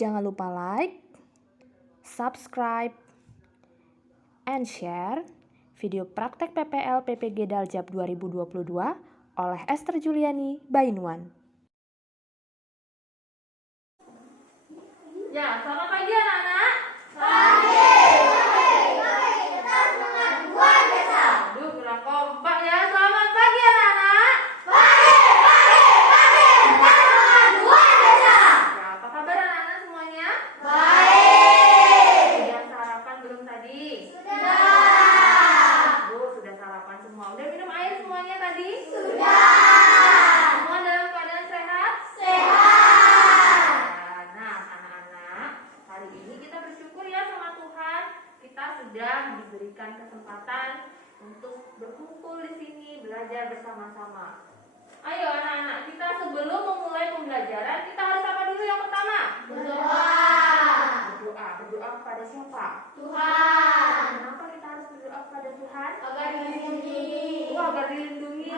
Jangan lupa like, subscribe, and share video praktek PPL PPG Daljab 2022 oleh Esther Juliani Bainuan. Ya, selamat pagi anak-anak. Pagi. Kita semangat luar biasa. Aduh, kurang kompak ya. Selamat pagi anak-anak. Pagi. Kita semangat luar biasa. Ya, apa kabar anak-anak semuanya? Baik. Sudah sarapan belum tadi? Sudah. Sudah sarapan semua. Udah minum air semuanya tadi? Sudah. Semua dalam keadaan sehat? Sehat. Nah, anak-anak, hari ini kita bersyukur ya sama Tuhan. Kita sudah diberikan kesempatan untuk berkumpul di sini, belajar bersama-sama. Ayo anak-anak, kita sebelum memulai pembelajaran, kita harus apa dulu yang pertama? Berdoa. Berdoa kepada siapa? Tuhan. Kenapa kita harus berdoa kepada Tuhan? Agar dilindungi. Agar dilindungi.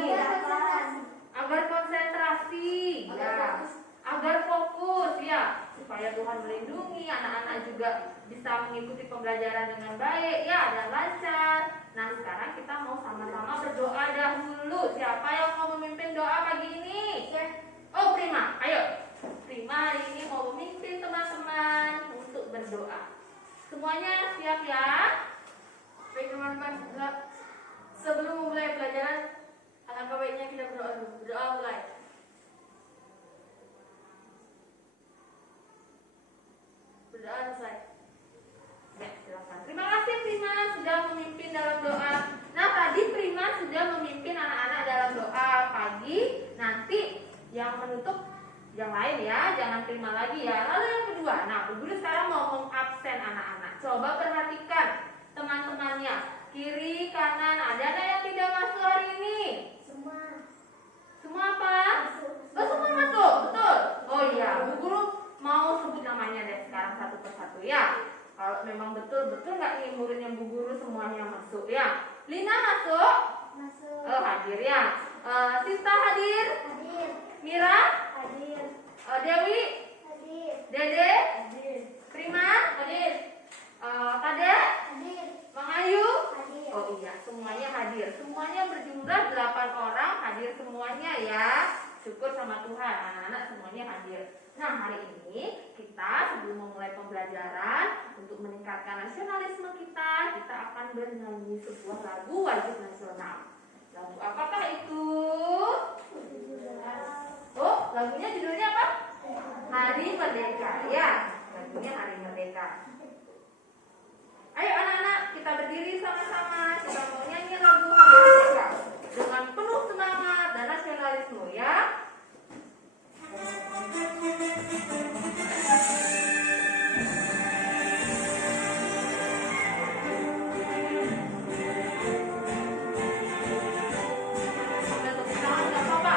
Agar konsentrasi. Ya. Agar fokus ya. Supaya Tuhan melindungi, anak-anak juga bisa mengikuti pembelajaran dengan baik ya dan lancar. Nah, sekarang kita mau sama-sama berdoa dahulu. Siapa yang mau memimpin doa pagi ini? Oh, Prima. Ayo. Prima hari ini mau memimpin teman-teman untuk berdoa. Semuanya siap ya? Baik teman-teman, sebelum memulai pelajaran, alangkah baiknya kita berdoa dulu. Berdoa mulai. Berdoa selesai. Ya, silakan. Terima kasih Prima sudah memimpin dalam doa. Nah, tadi Prima sudah memimpin anak-anak dalam doa pagi. Nanti yang menutup yang lain ya, jangan Prima lagi ya. Lalu yang kedua, nah Bu Guru sekarang mau mengabsen anak-anak. Coba perhatikan teman-temannya, kiri, kanan, ada yang tidak masuk hari ini? Semua apa? Oh, semua masuk, betul. Oh iya, Bu Guru mau sebut namanya deh sekarang satu persatu ya. Kalau memang betul-betul nggak nih muridnya Bu Guru semuanya masuk ya. Lina masuk? Masuk. Oh, hadir ya. Sista hadir? Hadir. Mira? Hadir. Dewi? Hadir. Dede? Hadir. Prima? Hadir. Kade? Hadir. Mang Ayu? Hadir. Oh iya, semuanya hadir. Semuanya berjumlah 8 orang hadir semuanya ya. Syukur sama Tuhan, anak-anak semuanya hadir. Nah, hari ini kita sebelum memulai pembelajaran untuk meningkatkan nasionalisme kita akan bernyanyi sebuah lagu wajib nasional. Lagu apakah itu? Oh, lagunya judulnya apa? Hari Merdeka ya. Lagunya Hari Merdeka. Ayo anak-anak, kita berdiri sama-sama. Kita mau nyanyi lagu Hari Merdeka dengan penuh semangat dan nasionalisme ya. Sambil tepuk tangan nggak apa-apa.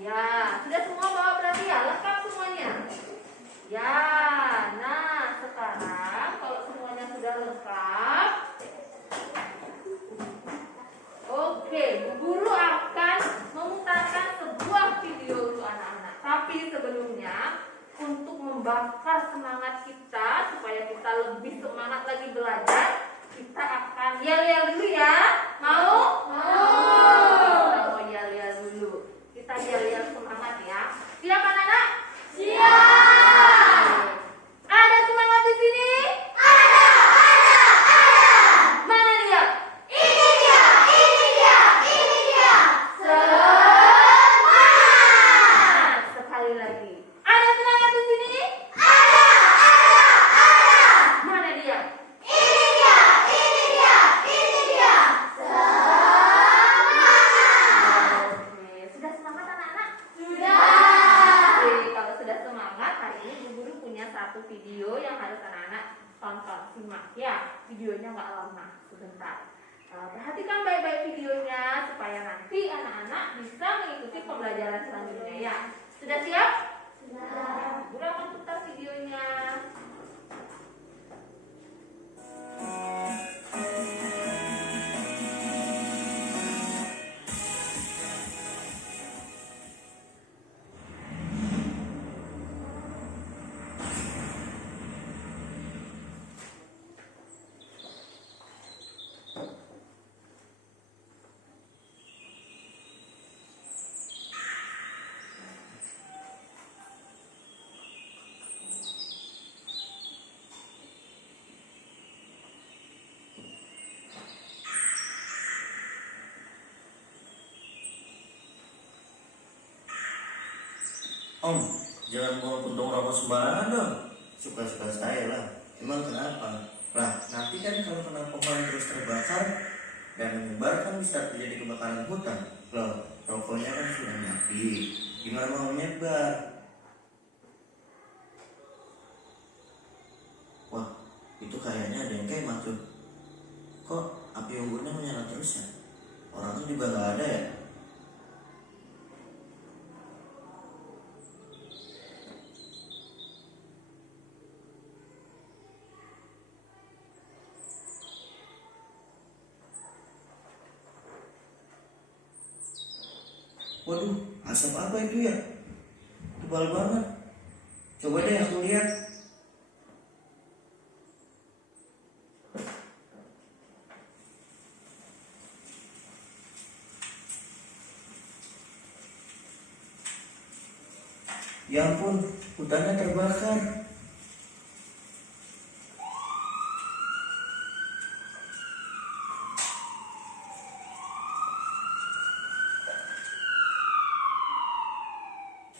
Ya, sudah semua bawa berarti ya, lengkap semuanya. Ya, nah membakar semangat kita supaya kita lebih semangat lagi belajar, kita akan yel-yel dulu ya. Mau? Mau yel-yel dulu. Kita yel-yel semangat ya. Siap anak-anak? Siap. Ada semangat di sini? Ada. Mana dia? Ini dia. Semangat. Sekali lagi. Ada semangat di sini? Ada. Mana dia? Ini dia. Semangat. Oke, sudah semangat anak-anak? Sudah. Oke, kalau sudah semangat, hari ini Bu Guru punya satu video yang harus anak-anak tonton, simak ya. Videonya nggak lama, sebentar. Perhatikan baik-baik videonya supaya nanti anak-anak bisa mengikuti pembelajaran selanjutnya ya. Sudah siap? Sudah. Bu Guru akan putar videonya. Om, jangan buang puntung rokok sembarangan dong. Suka-suka saya lah. Emang kenapa? Lah, nanti kan kalau kena pohon terus terbakar dan menyebar kan bisa terjadi kebakaran hutan. Loh, rokoknya kan sudah mati. Gimana mau menyebar? Wah, itu kayaknya ada yang kemah tuh. Kok api unggunnya menyala terus ya? Orangnya juga nggak ada ya? Waduh, asap apa itu ya? Tebal banget. Coba deh aku lihat. Ya ampun, hutannya terbakar.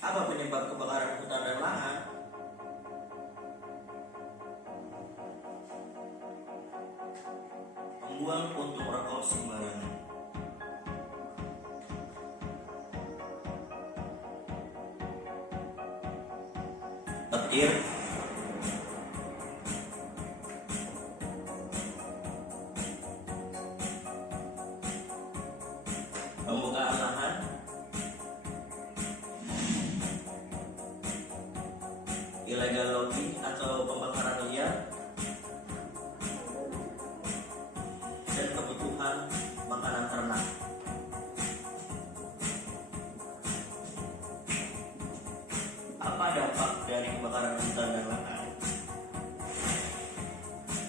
Apa penyebab kebakaran hutan dan lahan? Membuang puntung rokok sembarangan. Petir, pembukaan lahan, illegal logging atau pembakaran liar, dan kebutuhan makanan ternak. Apa dampak dari kebakaran hutan dan lahan?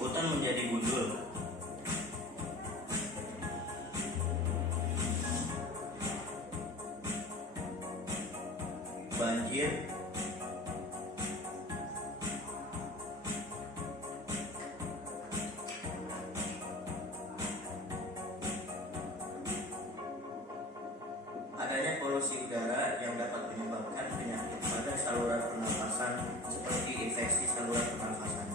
Hutan menjadi gundul. Banjir, adanya polusi udara yang dapat menyebabkan penyakit pada saluran pernafasan seperti infeksi saluran pernafasan.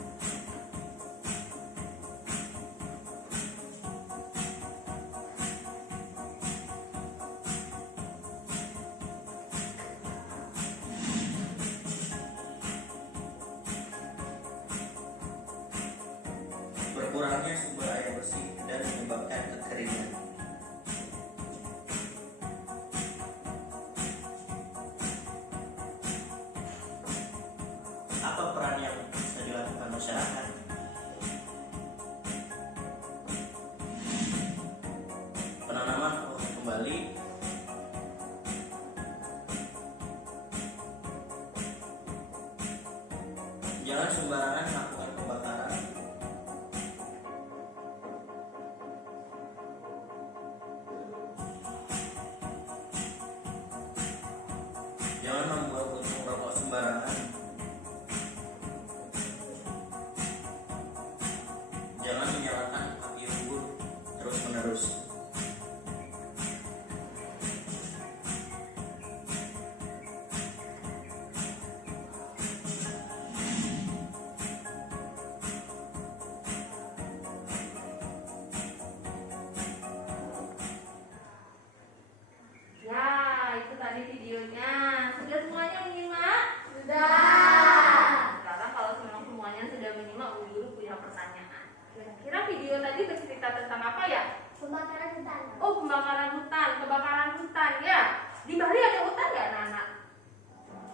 Jangan sembarangan melakukan pembakaran. Jangan membuang puntung rokok sembarangan. Jangan menyalakan api unggun terus-menerus. Ya, itu tadi videonya. Sudah semuanya menyimak? Sudah. Sekarang kalau memang semuanya sudah menyimak, Bu Guru punya pertanyaan. Kira-kira video tadi bercerita tentang apa ya? Pembakaran hutan. Oh, pembakaran hutan, kebakaran hutan ya. Di Bali ada hutan nggak, anak-anak?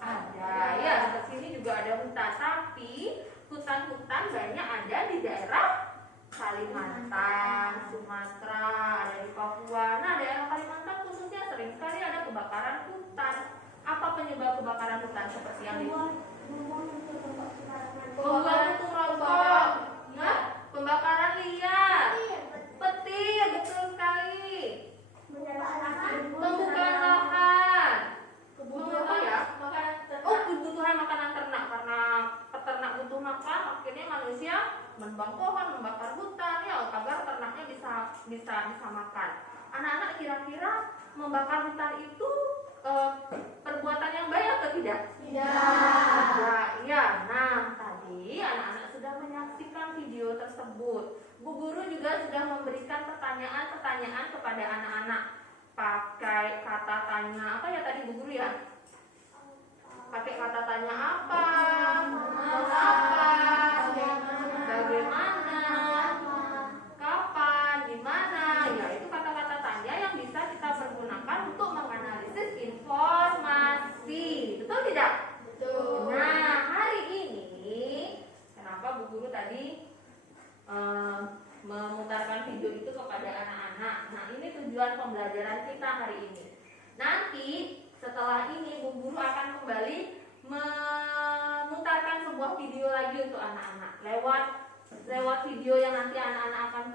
Ada, ya. Di sini juga ada hutan, tapi hutan-hutan banyak ada di daerah Kalimantan, Sumatera, ada di Papua. Nah, daerah Kalimantan khususnya sering sekali ada kebakaran hutan. Apa penyebab kebakaran hutan seperti yang itu? Membuang puntung rokok, ya, pembakaran liar, petir, betul sekali. Pembukaan lahan, apa ya? Oh, kebutuhan makanan ternak, karena peternak butuh makan, akhirnya manusia menebang pohon, membakar hutan ya agar ternaknya bisa makan. Anak-anak kira-kira membakar hutan itu perbuatan yang baik atau tidak? Tidak. Ya, nah tadi anak-anak sudah menyaksikan video tersebut. Bu Guru juga sudah memberikan pertanyaan-pertanyaan kepada anak-anak pakai kata tanya apa ya tadi Bu Guru ya? Pakai kata tanya apa? Mengapa? Bagaimana? Kapan? Di mana? Ya, itu kata-kata tanya yang bisa kita pergunakan untuk menganalisis informasi. Betul tidak? Betul. Nah, hari ini kenapa Bu Guru tadi memutarkan video itu kepada anak-anak? Nah, ini tujuan pembelajaran kita hari ini. Nanti setelah ini Bu Guru akan kembali memutarkan sebuah video lagi untuk anak-anak lewat video yang nanti anak-anak akan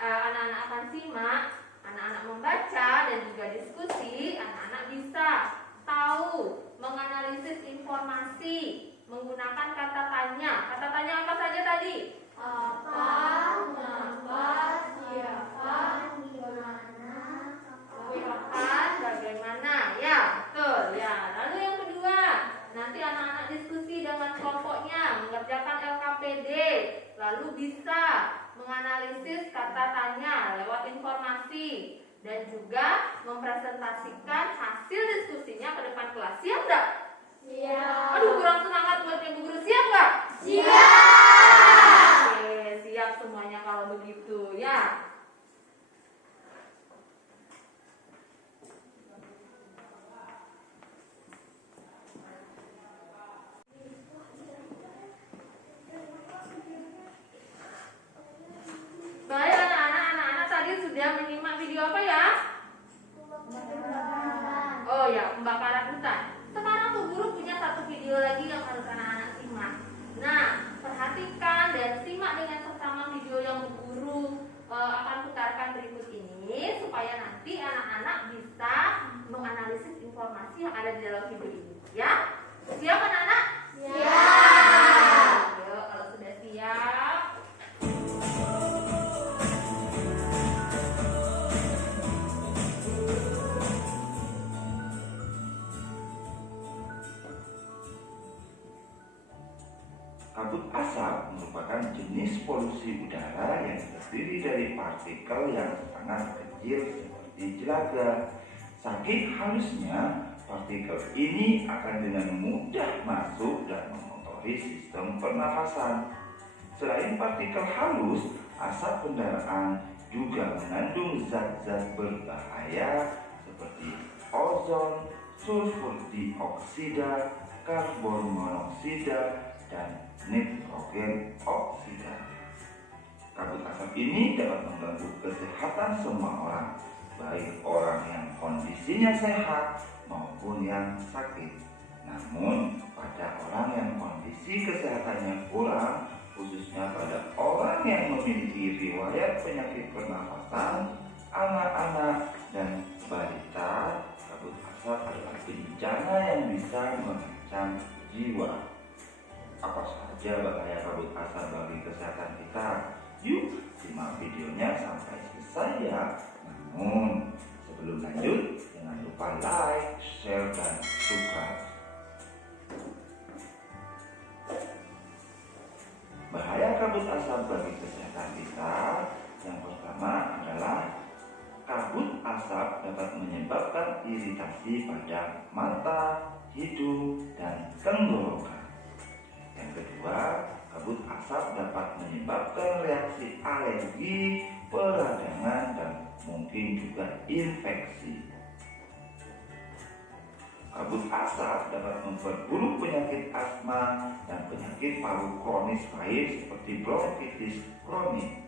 anak-anak akan simak, anak-anak membaca dan juga diskusi. Anak-anak bisa tahu menganalisis informasi menggunakan kata tanya. Kata tanya apa saja tadi? Apa, mengapa, siapa, gimana, Kapan, bagaimana? Ya, betul ya. Lalu yang kedua, nanti anak-anak diskusi dengan kelompoknya, mengerjakan LKPD, lalu bisa menganalisis kata tanya lewat informasi dan juga mempresentasikan hasil diskusinya ke depan kelas. Siap nggak? siap. Aduh, kurang semangat buatnya Bu Guru. Siap nggak? Siap. Oke, siap semuanya kalau begitu ya. Baik anak-anak tadi sudah menyimak video apa ya? Oh ya, pembakaran hutan. Sekarang Bu Guru punya satu video lagi yang harus anak-anak simak. Nah, perhatikan dan simak dengan seksama video yang Bu Guru akan putarkan berikut ini supaya nanti anak-anak bisa menganalisis informasi yang ada di dalam video ini. Ya? Siap anak-anak? Siap. Yuk, kalau sudah siap. Kabut asap merupakan jenis polusi udara yang terdiri dari partikel yang sangat kecil seperti jelaga. Saking halusnya, partikel ini akan dengan mudah masuk dan mengotori sistem pernafasan. Selain partikel halus, asap kendaraan juga mengandung zat-zat berbahaya seperti ozon, sulfur dioksida, karbon monoksida, dan nitrogen oksida. Kabut asap ini dapat mengganggu kesehatan semua orang, baik orang yang kondisinya sehat maupun yang sakit. Namun, pada orang yang kondisi kesehatannya kurang, khususnya pada orang yang memiliki riwayat penyakit pernafasan, anak-anak, dan balita, kabut asap adalah bencana yang bisa mengancam jiwa. Apa saja bahaya kabut asap bagi kesehatan kita? Yuk, simak videonya sampai selesai ya. Namun, sebelum lanjut, jangan lupa like, share, dan subscribe. Bahaya kabut asap bagi kesehatan kita, yang pertama adalah kabut asap dapat menyebabkan iritasi pada mata, hidung, dan tenggorokan. Yang kedua, kabut asap dapat menyebabkan reaksi alergi, peradangan, dan mungkin juga infeksi. Kabut asap dapat memperburuk penyakit asma dan penyakit paru kronis lain seperti bronkitis kronik.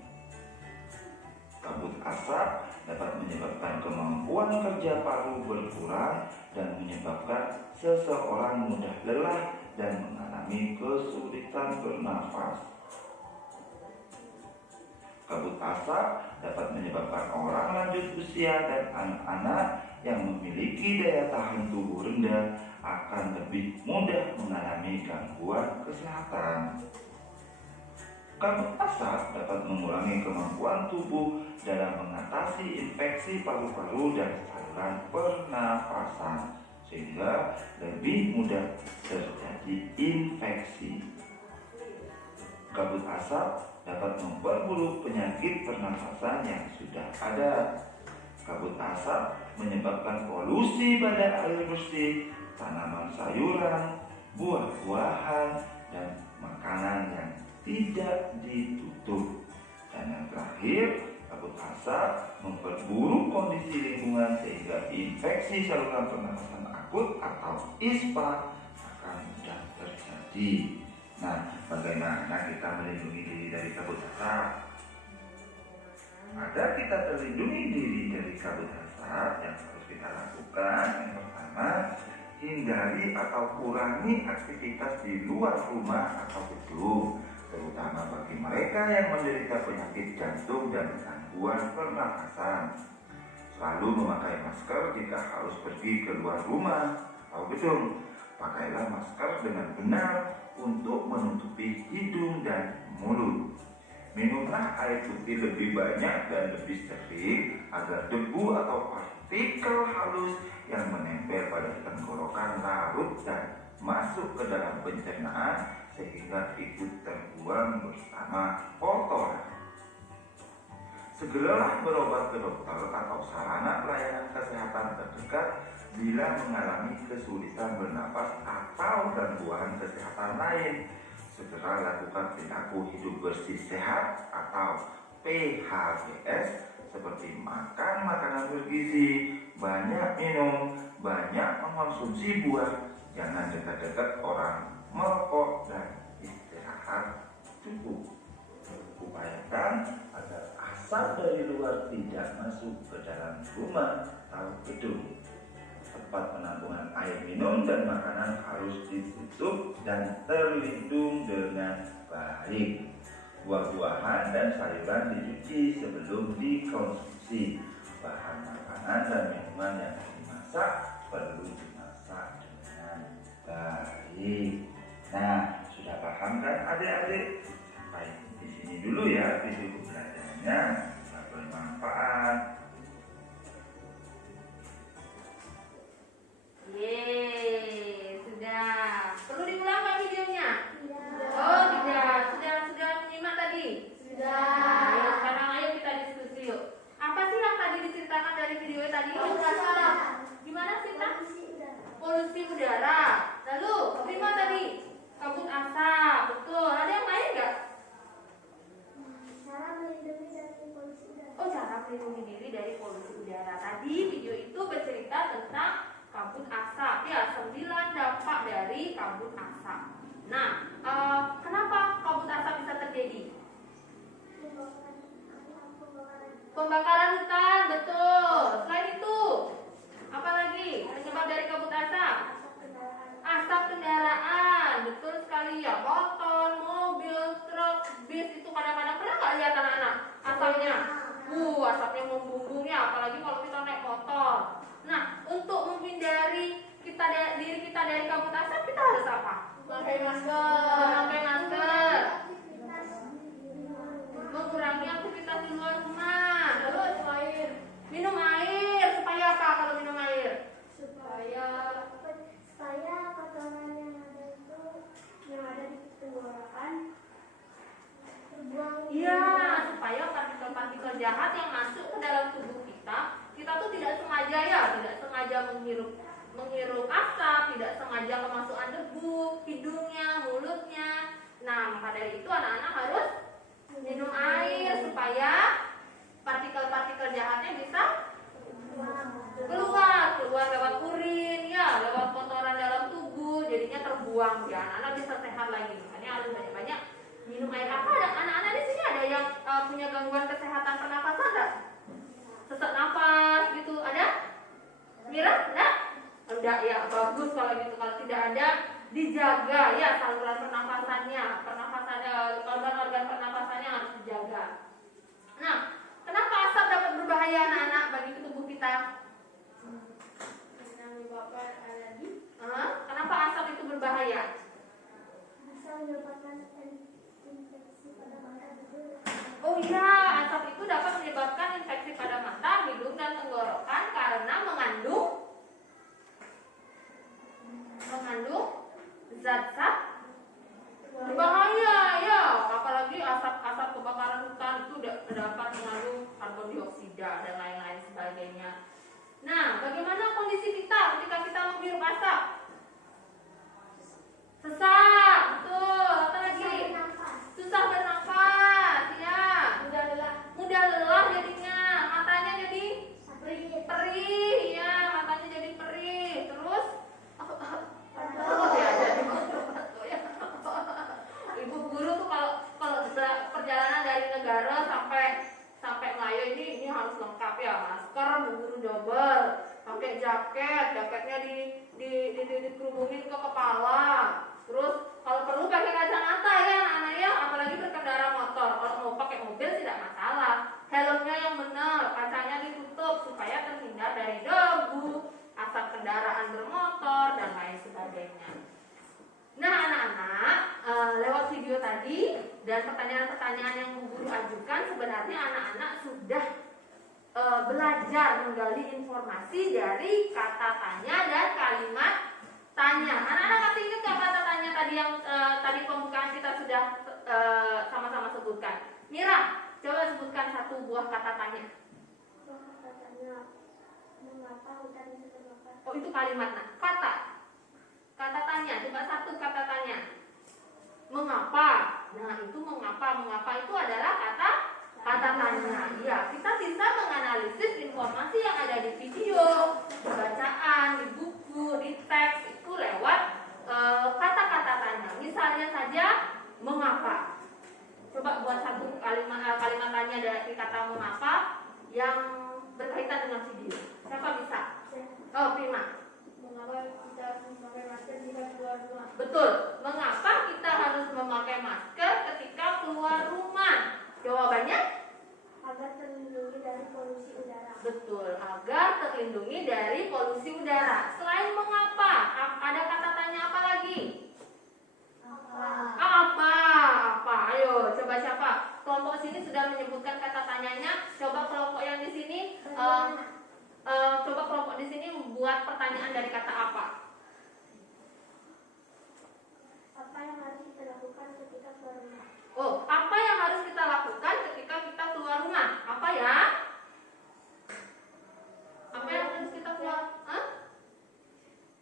Kabut asap dapat menyebabkan kemampuan kerja paru berkurang dan menyebabkan seseorang mudah lelah dan mengalami kesulitan bernafas. Kabut asap dapat menyebabkan orang lanjut usia dan anak-anak yang memiliki daya tahan tubuh rendah akan lebih mudah mengalami gangguan kesehatan. Kabut asap dapat mengurangi kemampuan tubuh dalam mengatasi infeksi paru-paru dan saluran pernafasan, sehingga lebih mudah terjadi infeksi. Kabut asap dapat memperburuk penyakit pernafasan yang sudah ada. Kabut asap menyebabkan polusi pada air bersih, tanaman sayuran, buah-buahan, dan makanan yang tidak ditutup. Dan yang terakhir, kabut asap memperburuk kondisi lingkungan sehingga infeksi saluran pernafasan akut atau ISPA akan mudah terjadi. Nah, bagaimana kita melindungi diri dari kabut asap? Agar kita terlindungi diri dari kabut asap, yang harus kita lakukan yang pertama, hindari atau kurangi aktivitas di luar rumah atau gedung, terutama bagi mereka yang menderita penyakit jantung dan gangguan pernafasan. Selalu memakai masker jika harus pergi keluar rumah atau gedung. Pakailah masker dengan benar untuk menutupi hidung dan mulut. Minumlah air putih lebih banyak dan lebih sering agar debu atau partikel halus yang menempel pada tenggorokan larut dan masuk ke dalam pencernaan sehingga ikut terbuang bersama kotoran. Segeralah berobat ke dokter atau sarana pelayanan kesehatan terdekat bila mengalami kesulitan bernapas atau gangguan kesehatan lain. Segera lakukan perilaku hidup bersih sehat atau PHBS seperti makan makanan bergizi, banyak minum, banyak mengkonsumsi buah, jangan dekat-dekat orang merokok, dan istirahat cukup. Upayakan agar asap dari luar tidak masuk ke dalam rumah atau gedung. Tempat penampungan air minum dan makanan harus ditutup dan terlindung dengan baik. Buah-buahan dan sayuran dicuci sebelum dikonsumsi. Bahan makanan dan minuman yang dimasak perlu dimasak dengan baik. Nah, sudah paham kan adik-adik? Sampai di sini dulu ya video pembelajarannya. Semoga bermanfaat. Yeay, sudah. Perlu diulang nggak videonya? Oh, tidak. Sudah menyimak tadi? Nah, ayo, sekarang ayo kita diskusi yuk. Apa sih yang tadi diceritakan dari video tadi? Gimana sih, Kak? Polusi udara. Lalu, apa tadi? Kabut asap. Betul. Ada yang lain nggak? Cara melindungi dari polusi udara. Oh, cara melindungi lihat anak-anak? Asapnya. Asapnya membumbung ya, apalagi kalau kita naik motor. Nah, untuk menghindari diri kita dari kabut asap, kita harus apa? Pakai masker. Memakai masker. Mengurangi aktivitas di luar rumah. Terus air. Minum air. Supaya apa kalau minum air? Supaya kotoran yang ada di tenggorokan terbuang. Iya, supaya partikel-partikel jahat yang masuk ke dalam tubuh kita tuh tidak sengaja menghirup asap, tidak sengaja kemasukan debu, hidungnya, mulutnya. Nah, maka dari itu anak-anak harus minum air supaya partikel-partikel jahatnya bisa keluar lewat urin ya, lewat kotoran dalam tubuh, jadinya terbuang ya, anak-anak bisa sehat lagi. Makanya harus banyak-banyak minum air. Apa ada anak-anak di sini ada yang punya gangguan kesehatan pernapasan enggak? Sesak napas gitu ada? Mira, ada? Enggak ya, bagus kalau gitu. Kalau tidak ada, dijaga ya saluran pernapasannya, organ-organ pernapasannya harus dijaga. Nah, kenapa asap dapat berbahaya anak-anak bagi tubuh kita? Menyebabkan alergi. Kenapa asap itu berbahaya? Asal menyebabkan infeksi pada mata hidung. Oh iya, asap itu dapat menyebabkan infeksi pada mata, hidung, dan tenggorokan karena mengandung zat-zat berbahaya ya. Apalagi asap kebakaran hutan itu dapat mengandung karbon dioksida dan lain-lain sebagainya. Nah, bagaimana kondisi kita ketika kita menghirup asap? Sesak, betul. Apa lagi? Susah bernafas, ya. Mudah lelah jadinya. Matanya jadi perih, ya. Matanya jadi perih. Terus, Ibu guru tuh kalau perjalanan dari negara sampai Melayu ini harus lengkap ya, masker, bu guru double, pakai jaketnya dikerubungin ke kepala, terus kalau perlu pakai kacamata ya anak-anak ya, apalagi berkendara motor. Kalau mau pakai mobil tidak masalah, helmnya yang benar, kacanya ditutup supaya terhindar dari debu, asap kendaraan bermotor dan lain sebagainya. Nah anak-anak, lewat video tadi dan pertanyaan-pertanyaan yang Bu Guru ajukan, sebenarnya anak-anak sudah belajar menggali informasi dari kata tanya dan kalimat tanya. Anak-anak masih ingat nggak kata tanya tadi yang tadi pembukaan kita sudah sama-sama sebutkan? Mira, coba sebutkan satu buah kata tanya. Mengapa hutan bisa terbakar? Oh itu kalimat, nah kata tanya, coba satu kata tanya. Mengapa? Nah itu mengapa itu adalah kata tanya. Ya, kita bisa menganalisis informasi yang ada di video, di bacaan, di buku, di teks itu lewat kata-kata tanya. Misalnya saja mengapa. Coba buat satu kalimat tanya dari kata mengapa yang berkaitan dengan video. Siapa bisa? Oh, Prima. Mengapa kita harus memakai masker jika keluar rumah? Betul. Mengapa kita harus memakai masker ketika keluar rumah? Jawabannya? Agar terlindungi dari polusi udara. Betul, agar terlindungi dari polusi udara. Selain mengapa, ada kata tanya apa lagi? Apa? Ayo, coba siapa? Kelompok sini sudah menyebutkan kata tanyanya. Coba kelompok yang di sini, coba kelompok di sini membuat pertanyaan dari kata apa? Apa yang harus kita lakukan ketika keluar rumah? Oh, apa yang harus kita lakukan ketika kita keluar rumah? Apa ya? Apa yang harus kita keluar?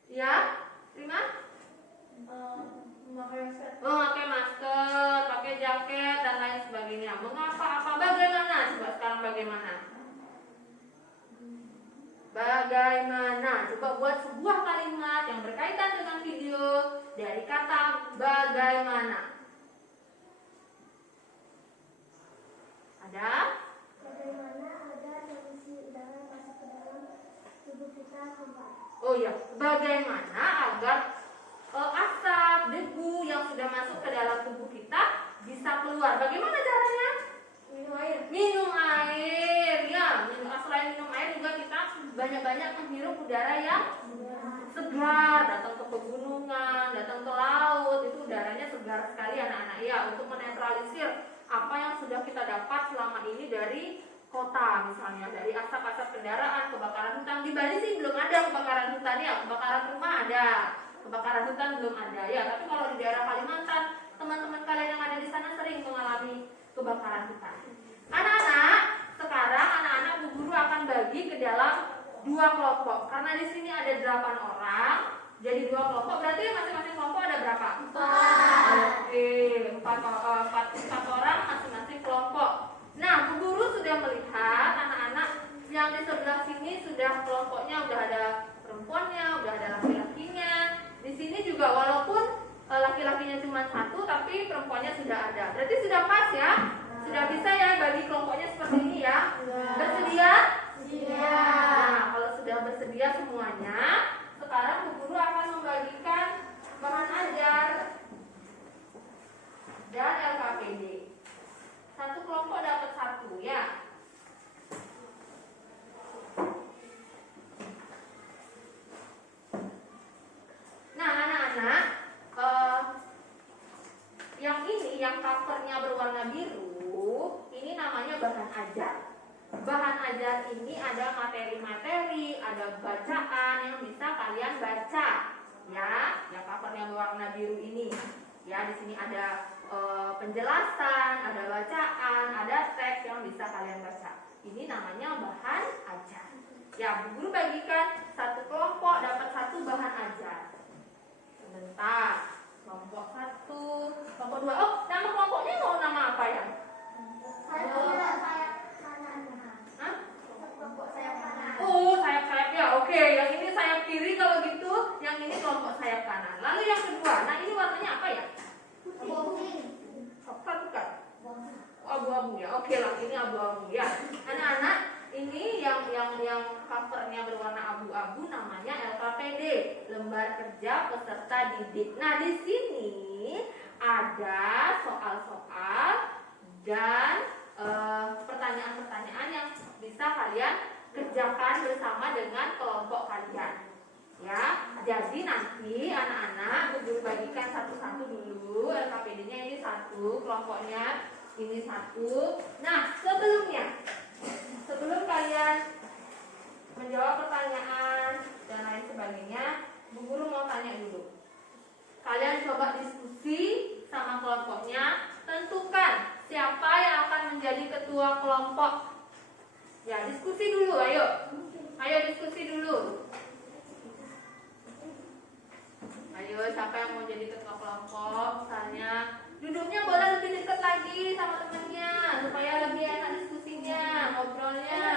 Ya, Prima? Memakai masker. Memakai masker, pakai jaket dan lain sebagainya. Mengapa? Apa? Bagaimana? Coba sekarang bagaimana? Bagaimana? Coba buat sebuah kalimat yang berkaitan dengan video dari kata bagaimana. Ada? Bagaimana agar polusi udara masuk ke dalam tubuh kita kembali? Oh iya, bagaimana agar asap, debu yang sudah masuk ke dalam tubuh kita bisa keluar? Bagaimana caranya? menghirup udara yang segar, datang ke pegunungan, datang ke laut, itu udaranya segar sekali anak-anak ya, untuk menetralisir apa yang sudah kita dapat selama ini dari kota, misalnya dari asap-asap kendaraan, kebakaran hutan. Di Bali sih belum ada kebakaran hutan ya, kebakaran rumah ada, kebakaran hutan belum ada ya. Tapi kalau di daerah Kalimantan, teman-teman kalian yang ada di sana sering mengalami kebakaran hutan. Anak-anak, sekarang anak-anak Bu Guru akan bagi ke dalam 2 kelompok. Karena di sini ada 8 orang, jadi 2 kelompok. Berarti masing-masing kelompok ada berapa? 4. Oke, 4 orang masing-masing kelompok. Nah, Bu Guru sudah melihat anak-anak yang di sebelah sini sudah kelompoknya udah ada perempuannya, udah ada laki-lakinya. Di sini juga walaupun laki-lakinya cuma 1, tapi perempuannya sudah ada. Berarti sudah pas ya? Sudah bisa ya bagi kelompoknya seperti ini ya? Bersedia? Iya. Nah, kalau sudah bersedia semuanya, sekarang Bu Guru akan membagikan bahan ajar dan LKPD. 1 kelompok dapat 1 ya. Nah, anak-anak, yang ini yang covernya berwarna biru, ini namanya bahan ajar. Bahan ajar ini ada materi-materi, ada bacaan yang bisa kalian baca, ya. Yang covernya berwarna biru ini, ya. Di sini ada penjelasan, ada bacaan, ada teks yang bisa kalian baca. Ini namanya bahan ajar. Ya, Bu Guru bagikan 1 kelompok dapat 1 bahan ajar. Sebentar. Kelompok 1, kelompok 2. Oh, nama kelompoknya mau nama apa ya? Sayap kanan. Hah? Kelompok sayap kanan. Oh, sayap-sayap ya. Oke, yang ini sayap kiri kalau gitu, yang ini kelompok sayap kanan. Lalu yang kedua, nah ini warnanya apa ya? Putih. Coklat bukan? Abu-abu ya. Oke lah, ini abu-abu ya. Anak-anak, ini yang covernya berwarna abu-abu namanya LKPD, lembar kerja peserta didik. Nah, di sini ada soal-soal dan pertanyaan-pertanyaan yang bisa kalian kerjakan bersama dengan kelompok kalian. Ya, jadi nanti anak-anak Bu Guru bagikan satu-satu dulu. LKPD-nya ini 1, kelompoknya ini 1. Nah, sebelum kalian menjawab pertanyaan dan lain sebagainya, Bu Guru mau tanya dulu. Kalian coba diskusi sama kelompoknya, tentukan siapa yang akan menjadi ketua kelompok. Ya, diskusi dulu, ayo. Ayo diskusi dulu. Ayo, siapa yang mau jadi ketua kelompok? Misalnya, duduknya boleh lebih dekat lagi sama temennya supaya lebih enak diskusinya, ngobrolnya.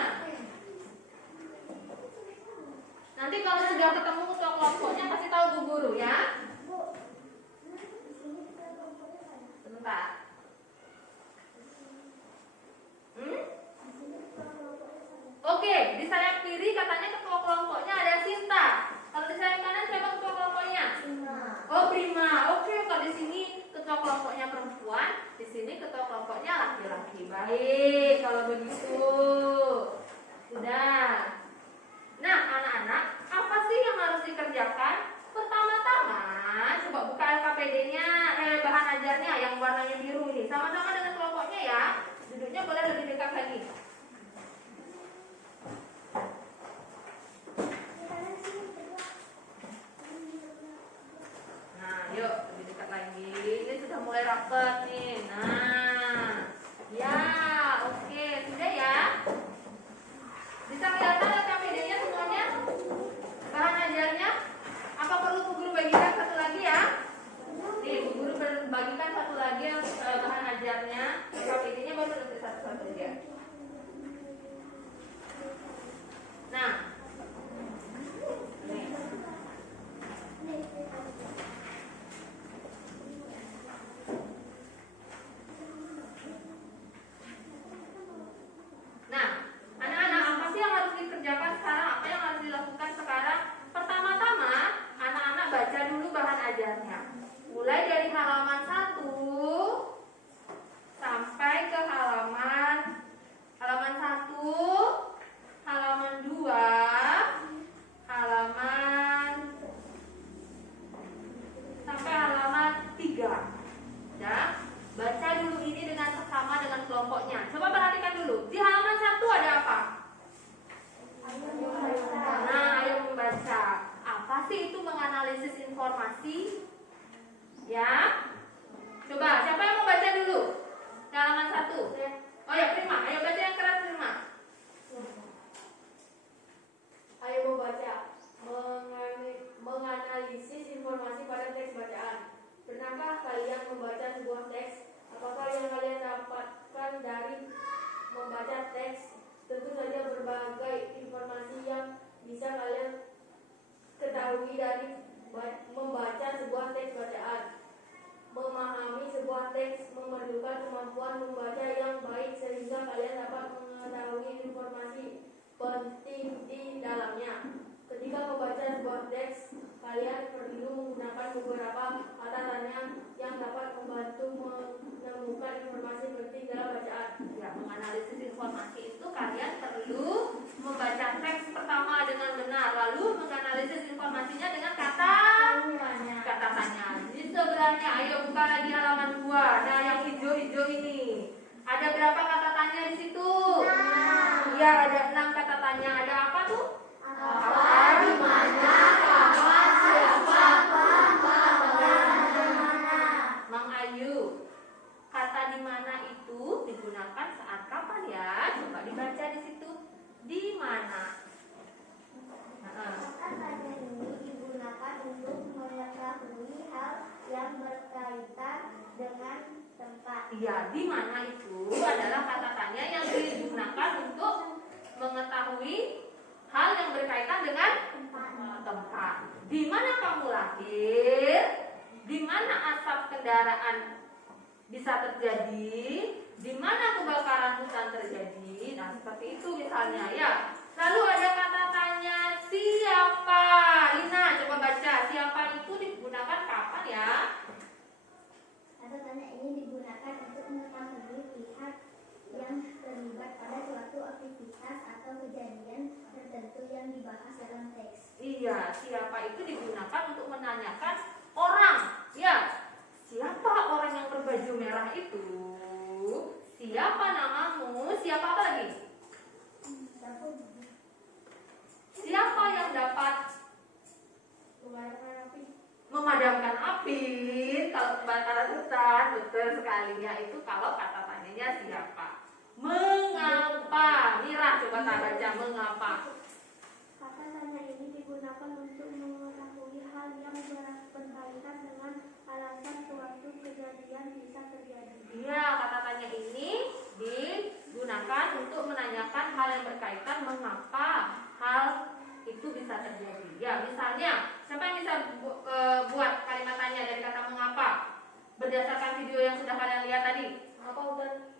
Nanti kalau sudah ketemu ketua kelompoknya kasih tahu Bu Guru ya. Sebentar. Oke, di sayap kiri katanya ketua kelompoknya ada Sinta. Kalau di sayap kanan siapa ketua kelompoknya? Oh, Prima. Oke, kalau di sini ketua kelompoknya perempuan, di sini ketua kelompoknya laki-laki. Baik, kalau begitu. Sudah. Nah, anak-anak, apa sih yang harus dikerjakan? Pertama-tama, coba buka LKPD-nya, bahan ajarnya yang warnanya biru ini. Sama-sama dengan kelompoknya ya. Duduknya boleh lebih dekat lagi. Nah, yuk lebih dekat lagi. Ini sudah mulai rapat nih. Nah, ya, oke, sudah ya. Bisa kelihatan LKPD-nya semuanya? Bahan ajarnya? Apa perlu Bu Guru bagikan satu lagi ya? Nih, Bu Guru bagikan satu lagi yang bahan ajarnya. LKPD-nya baru nanti satu-satu aja. Nah, nih. Ya. Coba, siapa yang mau baca dulu? Halaman 1. Oh ya, Prima. Ayo baca yang keras, Prima. Ayo membaca. Menganalisis informasi pada teks bacaan. Pernahkah kalian membaca sebuah teks? Apakah yang kalian dapatkan dari membaca teks? Tentu saja berbagai informasi yang bisa kalian ketahui dari membaca sebuah teks bacaan. Memahami sebuah teks memerlukan kemampuan membaca yang baik sehingga kalian dapat mengetahui informasi penting di dalamnya. Ketika membaca sebuah teks, kalian perlu menggunakan beberapa kata tanya yang dapat membantu menemukan informasi penting dalam bacaan. Ya, menganalisis informasi itu kalian perlu membaca teks pertama dengan benar, lalu menganalisis informasinya dengan kata tanya. Di sebelahnya, ayo buka lagi halaman 2. Nah, yang hijau-hijau ini. Ada berapa kata tanya di situ? Iya, ada 6 kata tanya. Ada apa tuh? Apa, di mana, kapan, siapa, Mang Ayu. Kata di mana itu digunakan saat kapan ya? Coba dibaca di situ. Di mana? Kata tanya ini digunakan untuk mengetahui hal yang berkaitan dengan tempat. Iya, di mana itu adalah kata tanya yang digunakan untuk mengetahui hal yang berkaitan dengan tempat. Di mana kamu lahir? Di mana asap kendaraan bisa terjadi? Di mana kebakaran hutan terjadi? Nah, seperti itu misalnya ya. Lalu ada kata tanya siapa? Lina, coba baca. Siapa itu digunakan kapan ya? Kata tanya ini digunakan untuk mengetahui pihak yang terlibat pada suatu aktivitas atau kejadian tertentu yang dibahas dalam teks. Iya, siapa itu digunakan untuk menanyakan orang. Ya, siapa orang yang berbaju merah itu? Siapa namamu? Siapa apa lagi? Siapa yang dapat memadamkan api kalau kebakaran hutan? Betul sekali ya, itu kalau kata tanyanya siapa. Mengapa? Mira, coba tak baca mengapa. Kata tanya ini digunakan untuk mengetahui hal yang berkaitan dengan alasan suatu kejadian bisa terjadi. Iya, kata tanya ini digunakan untuk menanyakan hal yang berkaitan mengapa hal itu bisa terjadi. Ya, misalnya, siapa yang bisa buat kalimat tanya dari kata mengapa? Berdasarkan video yang sudah kalian lihat tadi. Mengapa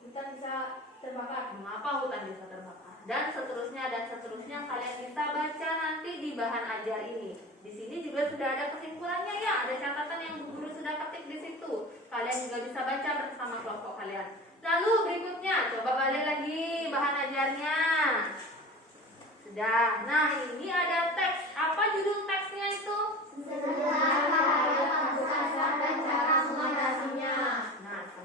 hutan bisa terbakar? Mengapa hutan bisa terbakar? Dan seterusnya kalian bisa baca nanti di bahan ajar ini. Di sini juga sudah ada kesimpulannya ya, ada catatan yang Bu Guru sudah ketik di situ. Kalian juga bisa baca bersama kelompok kalian. Lalu berikutnya, coba balik lagi bahan ajarnya. Sudah. Nah, ini ada teks. Apa judul teksnya itu? Nah,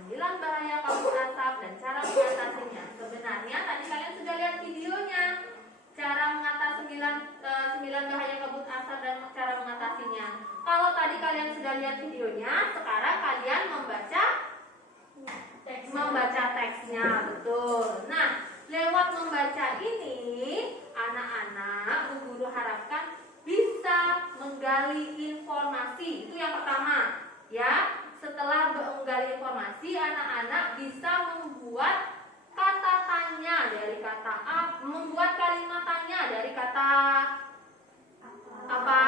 9 bahaya kabut asap dan cara mengatasinya. Sebenarnya tadi kalian sudah lihat videonya. Cara mengatasi 9 bahaya kabut asap dan cara mengatasinya. Kalau tadi kalian sudah lihat videonya, sekarang kalian membaca teksnya, betul. Nah, lewat membaca ini, anak-anak Bu Guru harapkan bisa menggali informasi. Itu yang pertama, ya. Setelah menggali informasi, anak-anak bisa membuat kata tanya dari kata membuat kalimat tanya dari kata apa?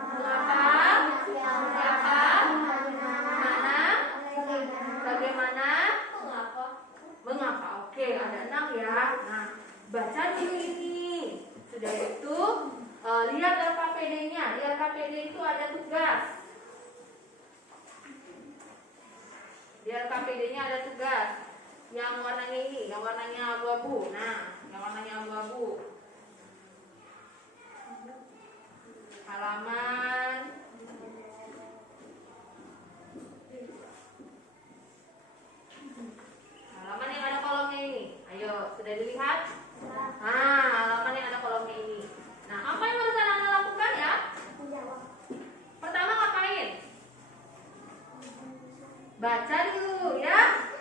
Mengapa? Siapa? Mana? Bagaimana? Mengapa? Oke, ada 6 ya. Nah, baca dulu ini. Sudah itu, lihat LKPD-nya. Di LKPD itu ada tugas. Di LKPD-nya ada tugas. Yang warnanya ini, yang warnanya abu-abu. Nah, yang warnanya abu-abu. Halaman yang ada kolomnya ini. Ayo, sudah dilihat? Nah, halaman yang ada kolomnya ini. Nah, apa yang harus anak-anak lakukan ya? Pertama ngapain?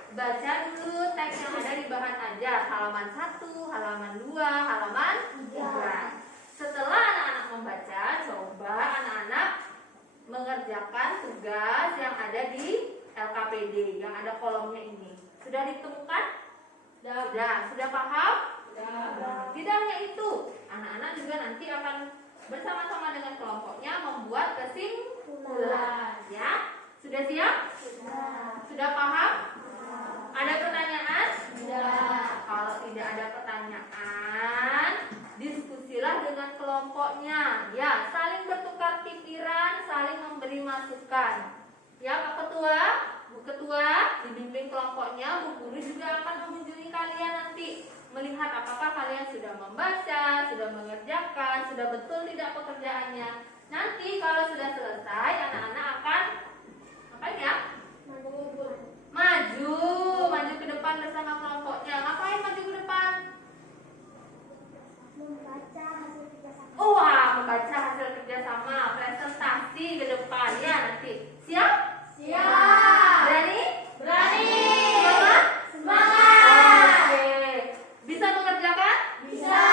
baca dulu teks yang ada di bahan ajar, halaman 1, halaman 2, halaman 3. Setelah anak-anak membaca, coba anak-anak mengerjakan tugas yang ada di LKPD, yang ada kolomnya ini. Sudah ditemukan? Sudah paham? Tidak hanya itu, anak-anak juga nanti akan bersama-sama dengan kelompoknya membuat kesimpulan. Ya, sudah siap? Sudah paham? Ada pertanyaan? Kalau tidak ada pertanyaan, diskusilah dengan kelompoknya. Ya, saling bertukar pikiran, saling memberi masukan. Ya, Pak Ketua, Bu Ketua, dibimbing kelompoknya, Bu Guru juga akan mengunjungi kalian nanti, melihat apakah kalian sudah membaca, sudah mengerjakan, sudah betul tidak pekerjaannya. Nanti kalau sudah selesai, anak-anak akan ngapain ya? Maju ke depan bersama kelompoknya. Ngapain maju ke depan? Membaca hasil kerjasama. Membaca hasil kerjasama, presentasi ke depan ya nanti. Siap? Berani? Semangat! Oke. Bisa mengerjakan? Bisa.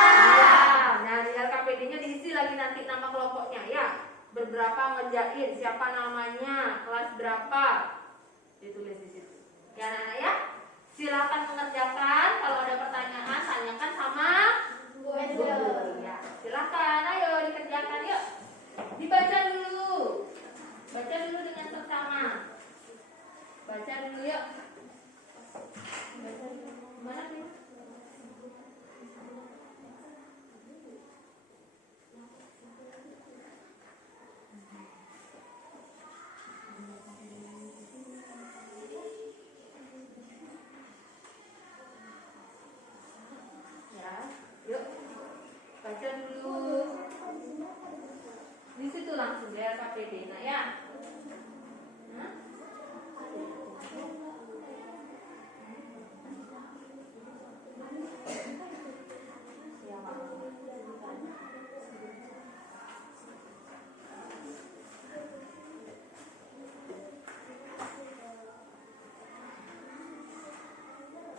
Nah, di LKPD-nya diisi lagi nanti nama kelompoknya ya. Berberapa ngerjain, siapa namanya, kelas berapa, ditulis di situ. Ya anak-anak ya. Silakan mengerjakan. Kalau ada pertanyaan, tanyakan sama guru. Ya, silakan. Ayo dikerjakan yuk. Dibaca dulu. Baca dulu dengan seksama. Baca dulu yuk. Baca dulu. Mana sih? Ya, yuk. Baca dulu. Di situ langsung di LKPD. Nah ya.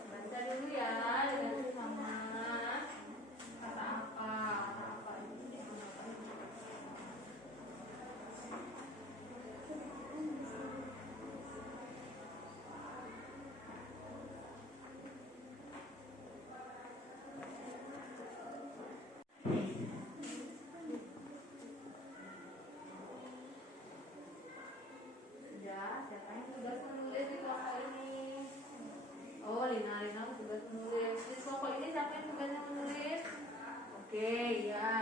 Baca dulu ya dengan sama kata apa ini. Sudah, siapa yang tugas menulis di kelompok ini? Oh, Lina tugas menulis. Di kelompok ini siapa yang tugasnya menulis? Oke, ya.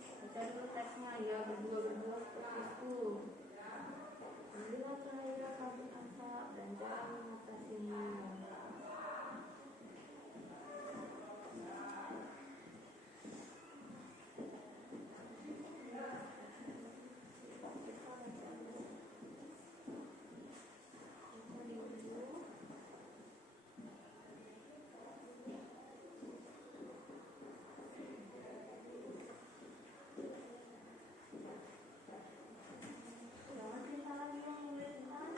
Baca dulu teksnya ya, berdua seperti itu. Ambillah cairan sabun asap dan jangan mengatasinya. Jangan kita lagi yang nulis kan.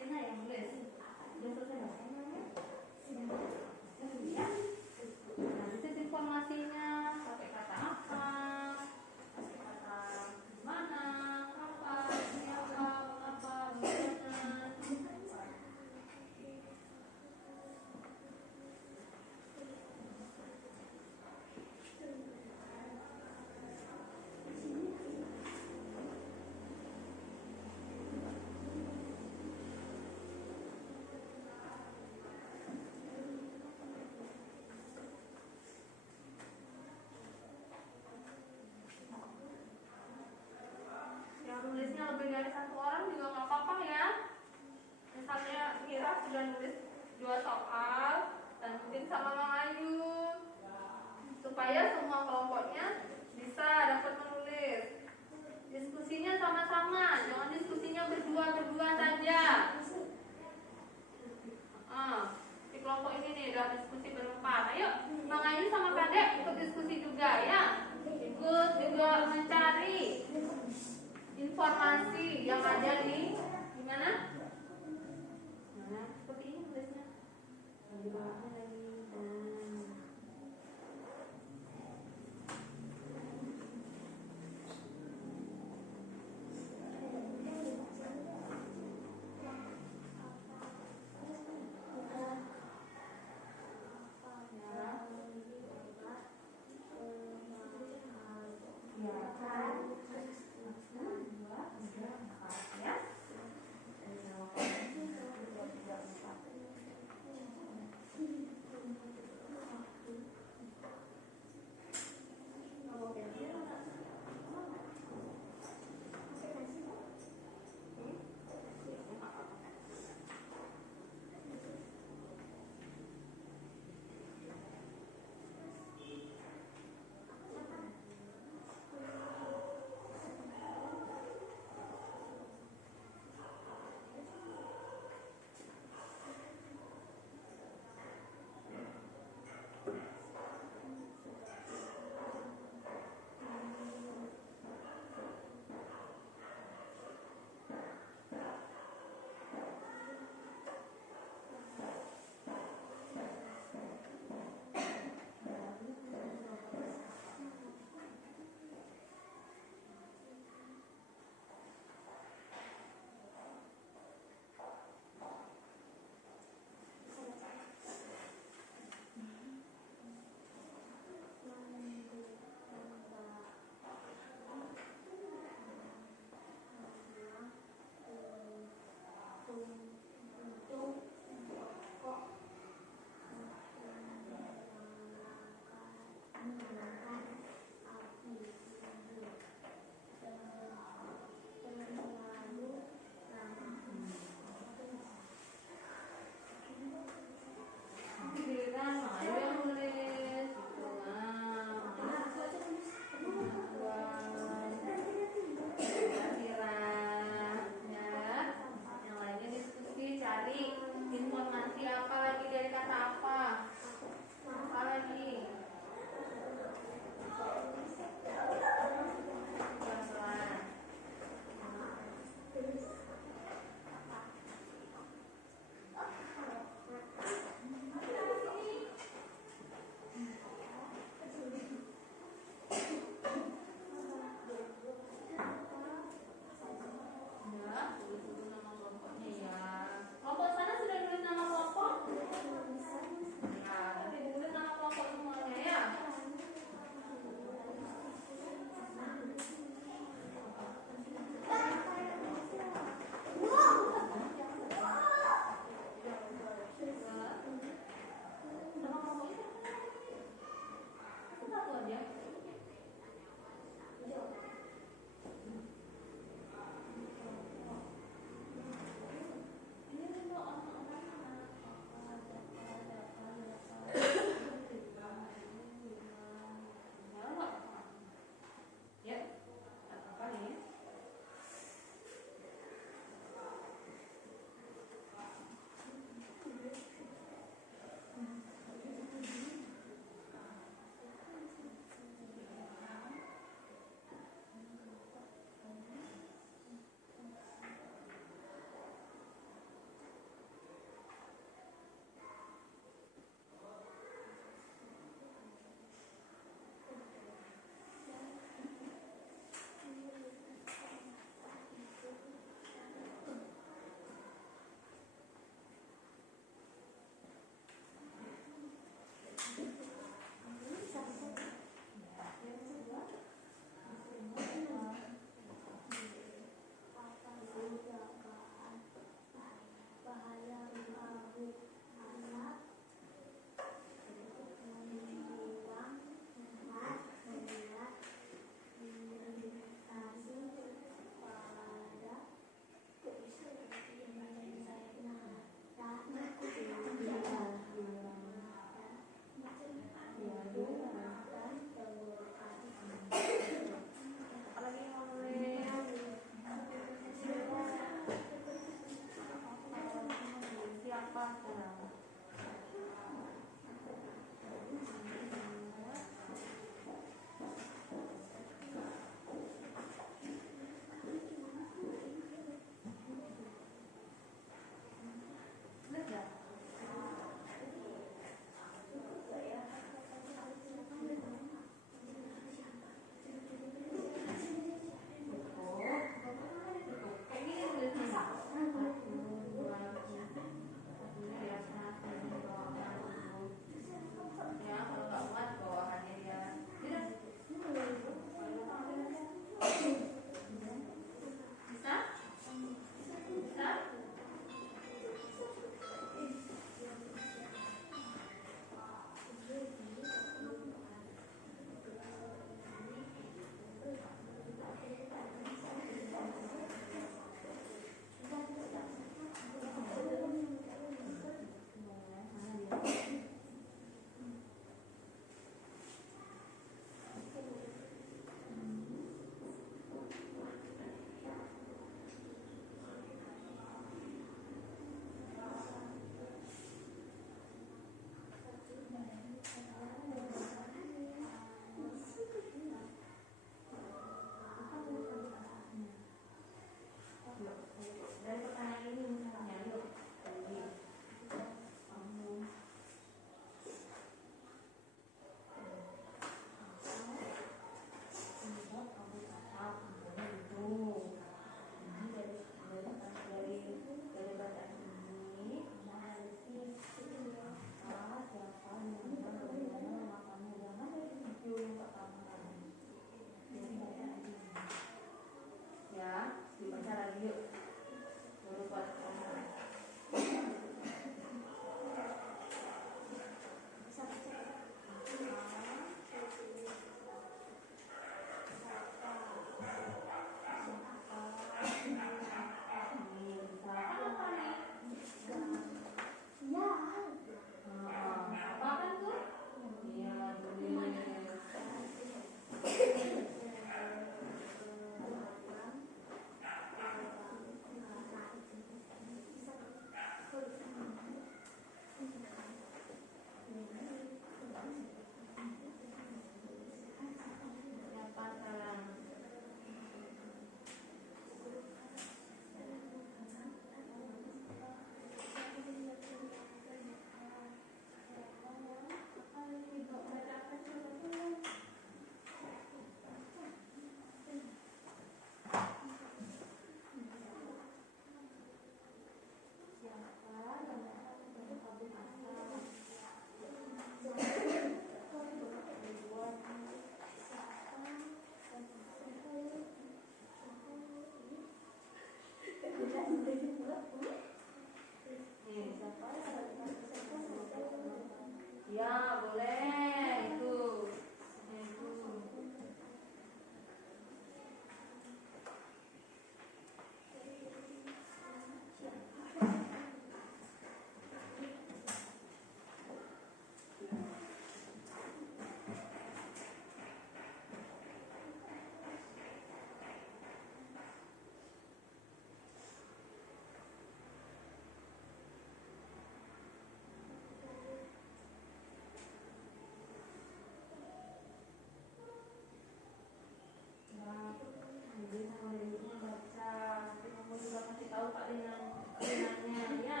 boleh membaca. Nanti kamu juga kasih tahu Kak Linanya ya.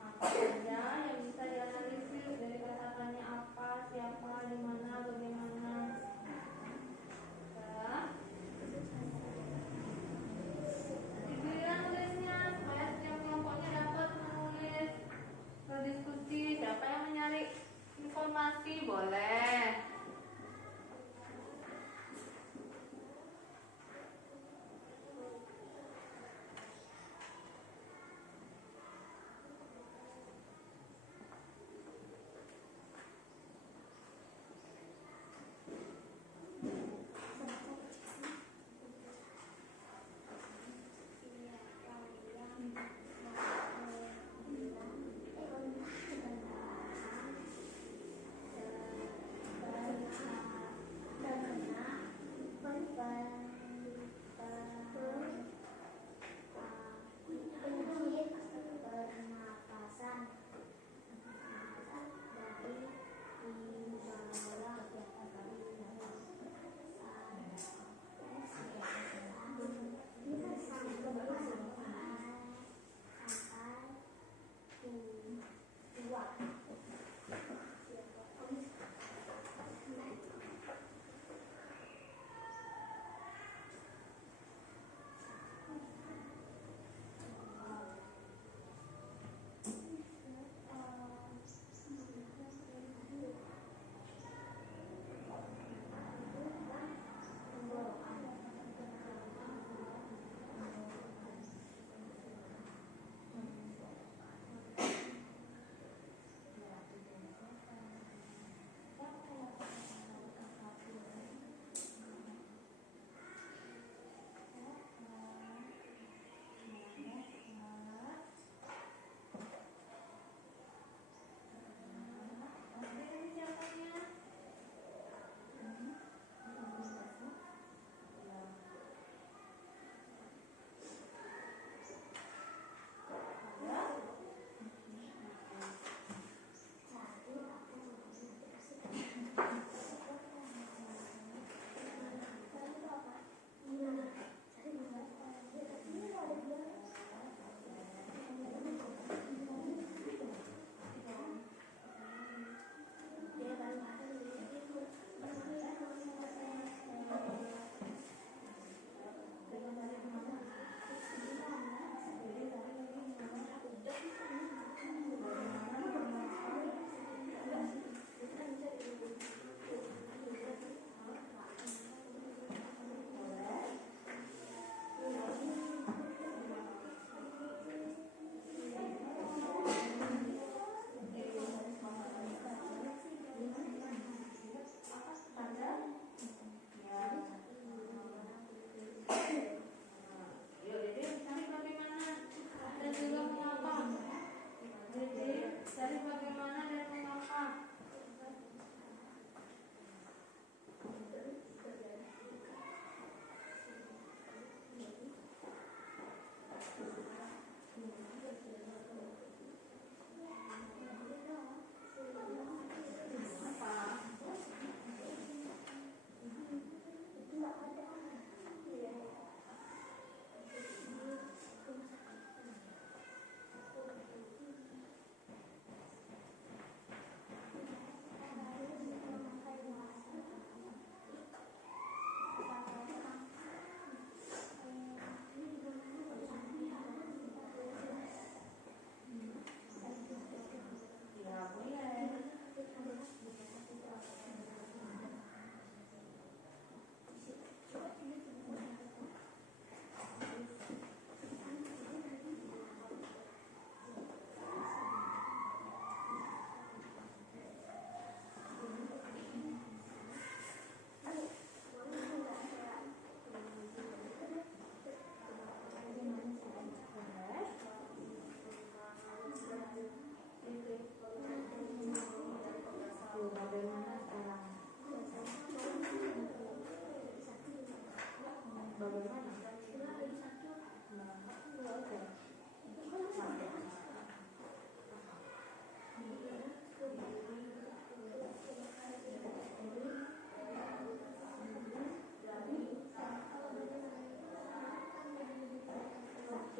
Apa saja yang bisa dianalisis dari kata-katanya, apa, siapa, di mana, bagaimana. Ya. Giliran nulisnya supaya setiap kelompoknya dapat menulis, berdiskusi. Siapa yang mencari informasi boleh.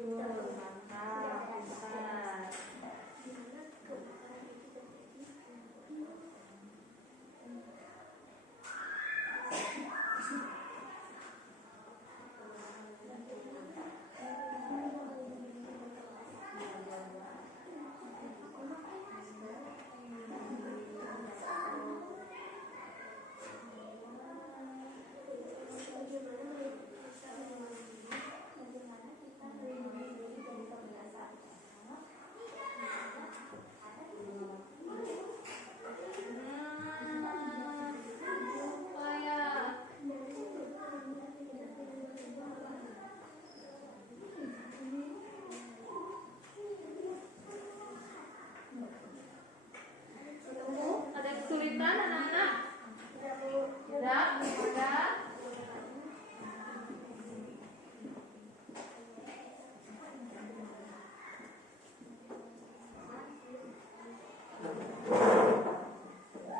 Mantap, pintar. Ada kesulitan anak-anak? Tidak? Ada?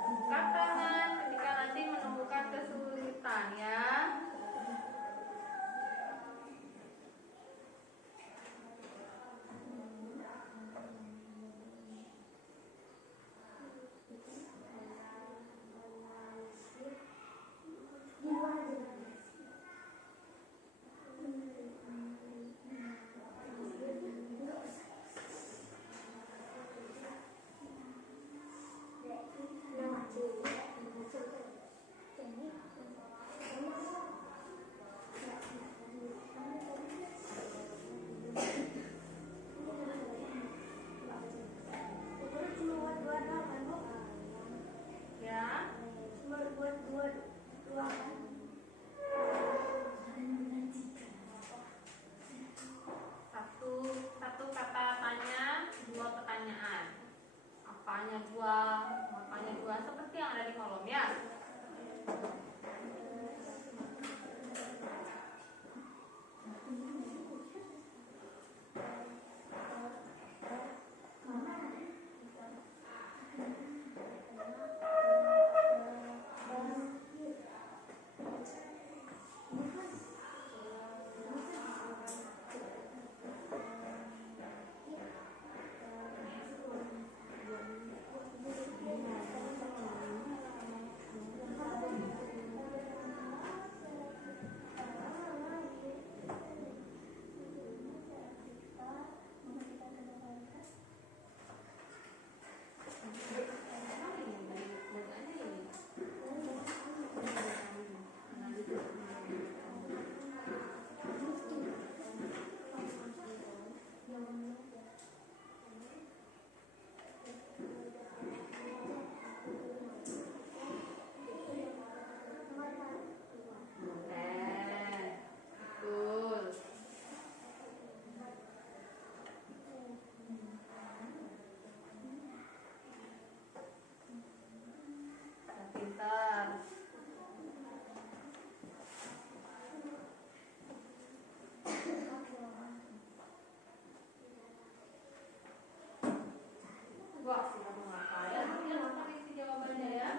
Buka tangan ketika nanti menemukan kesulitan ya. Ya. Satu kata tanya, dua pertanyaan. Apanya buang, apanya buang, seperti yang ada di kolom ya. Betul. Pintar. Wah, sudah menghafal ya. Yang isi jawabannya ya.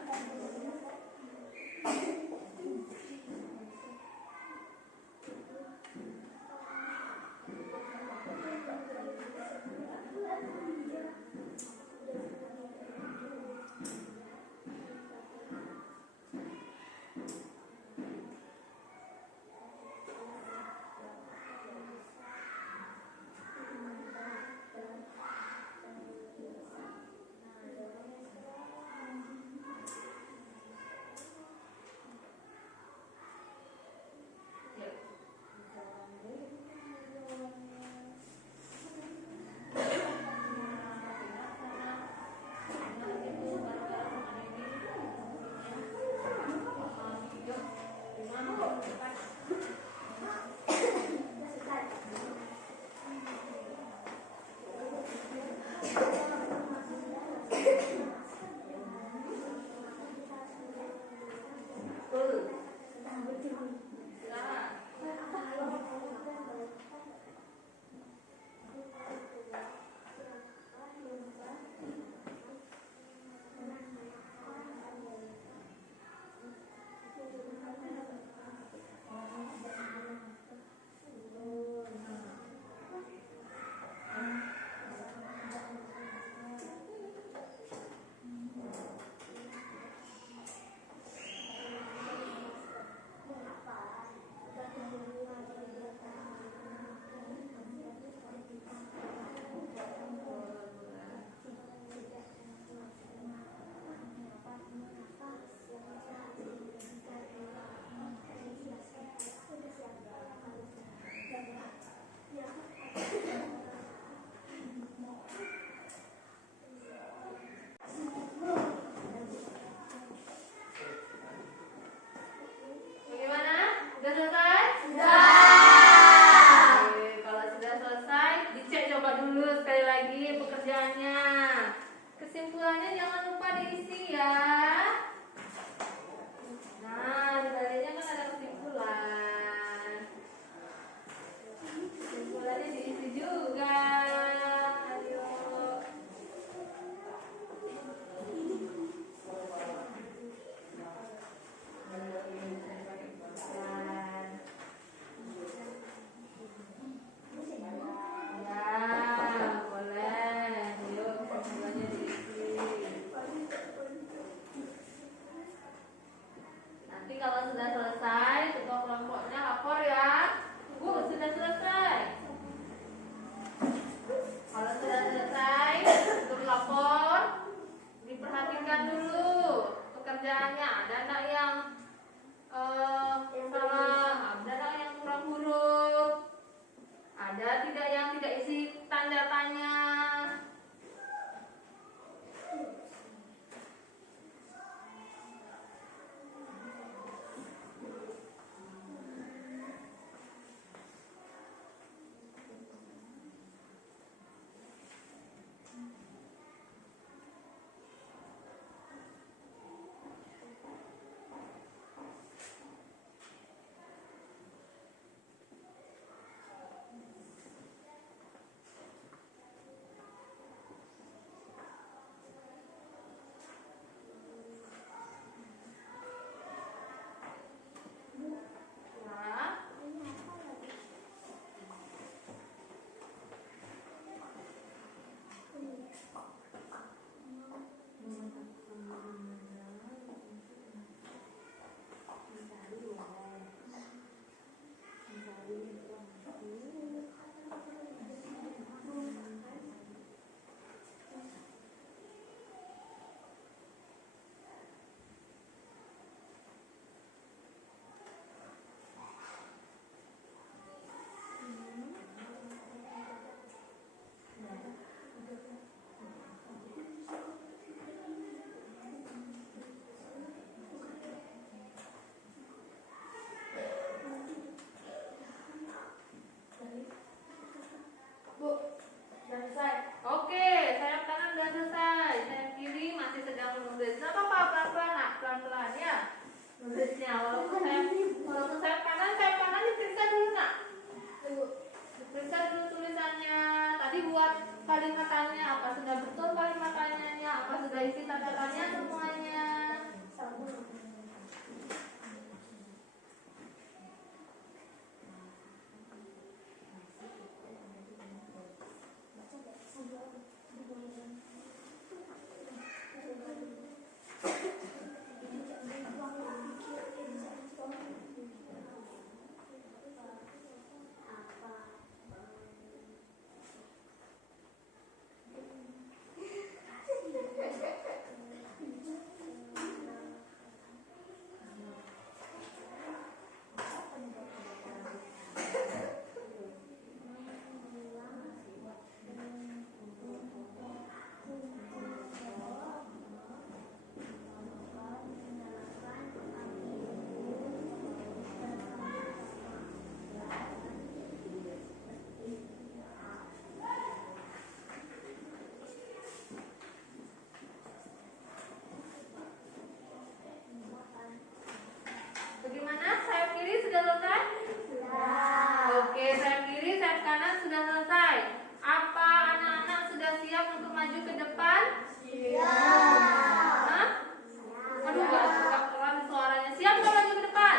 kalimatannya? Apa sudah betul kalimatannya? Apa sudah isi tanda tanya semuanya? Bagaimana? Sayap kiri sudah selesai? Oke, sayap kiri, sayap kanan sudah selesai. Apa anak-anak sudah siap untuk maju ke depan? Hah? Aduh, gak keras suaranya. Siap nggak maju ke depan?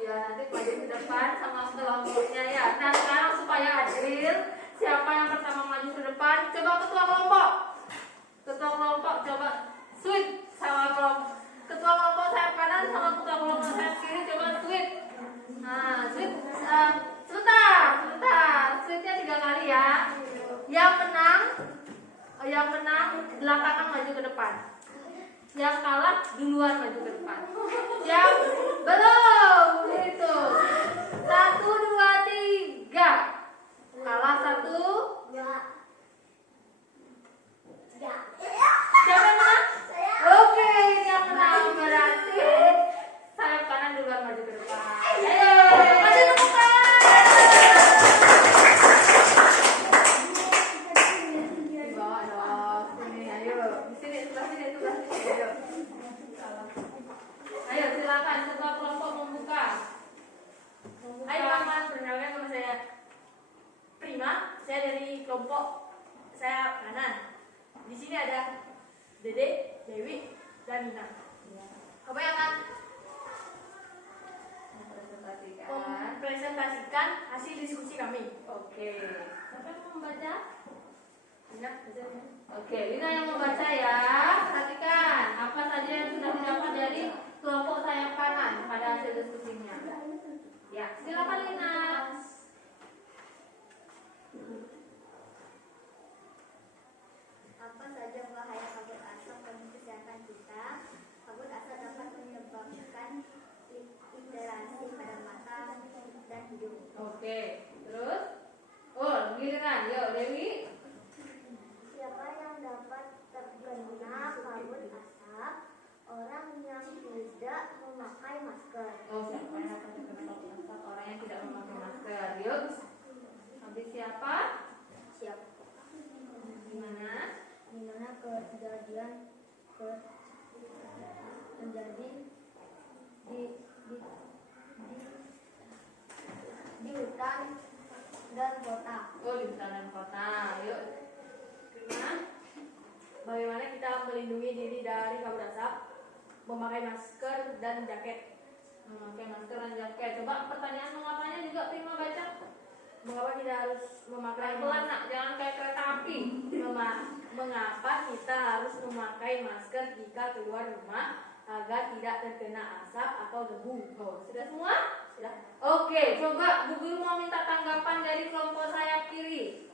Iya, nanti maju ke depan sama kelompoknya ya. Nah, sekarang supaya adil, siapa yang pertama maju ke depan? Coba ketua kelompok. Ketua kelompok coba switch sama kelompok. Ketua kelompok sayap kanan sama ketua kelompok sayap kiri coba switch. Nah, switch. Sebentar. Switchnya 3 kali ya. Yang menang belakangan maju ke depan. Yang kalah duluan maju ke depan. Yang belum itu 1, 2, 3. Kalah 1. Siapa yang menang? Oke, ini yang menang berarti sayap kanan duluan maju ke depan. Ayo, maju ke depan. Dibawa dong. Sini, ayo. Di sini, sebelah sini. Ayo. Ayo, silakan ketua kelompok membuka. Hai teman-teman, perkenalkan nama saya Prima. Saya dari kelompok saya kanan. Di sini ada Dede, Dewi, dan Nina. Apa yang akan mempresentasikan hasil diskusi kami? Oke. Siapa yang mau membaca? Nina, baca ya. Oke, Lina yang membaca ya. Perhatikan apa saja yang sudah didapat dari kelompok sayap kanan pada hasil diskusinya. Ya, silakan Lina. Apa saja bahaya kabut asap bagi kesehatan kita? Kabut asap dapat menyebabkan irritasi pada mata dan hidung. Oke, terus? Oh, giliran. Yuk, Dewi. Siapa yang dapat terkena kabut asap? Orang yang tidak memakai masker. Oh, siapa yang akan terkena kabut asap? Orang yang tidak memakai masker. Yuk. Habis siapa? Siap. Gimana? Di mana kejadian terjadi di hutan dan kota. Oh, di hutan dan kota. Yuk. Gimana? Bagaimana kita melindungi diri dari kabut asap? Memakai masker dan jaket. Memakai masker dan jaket. Coba pertanyaan mengapanya juga Prima baca. Mengapa kita harus memakai Pelan-pelan nak, jangan kayak kereta api. Mengapa kita harus memakai masker jika keluar rumah agar tidak terkena asap atau debu? Oh, sudah semua? Sudah. Oke, coba Bu Guru mau minta tanggapan dari kelompok sayap kiri.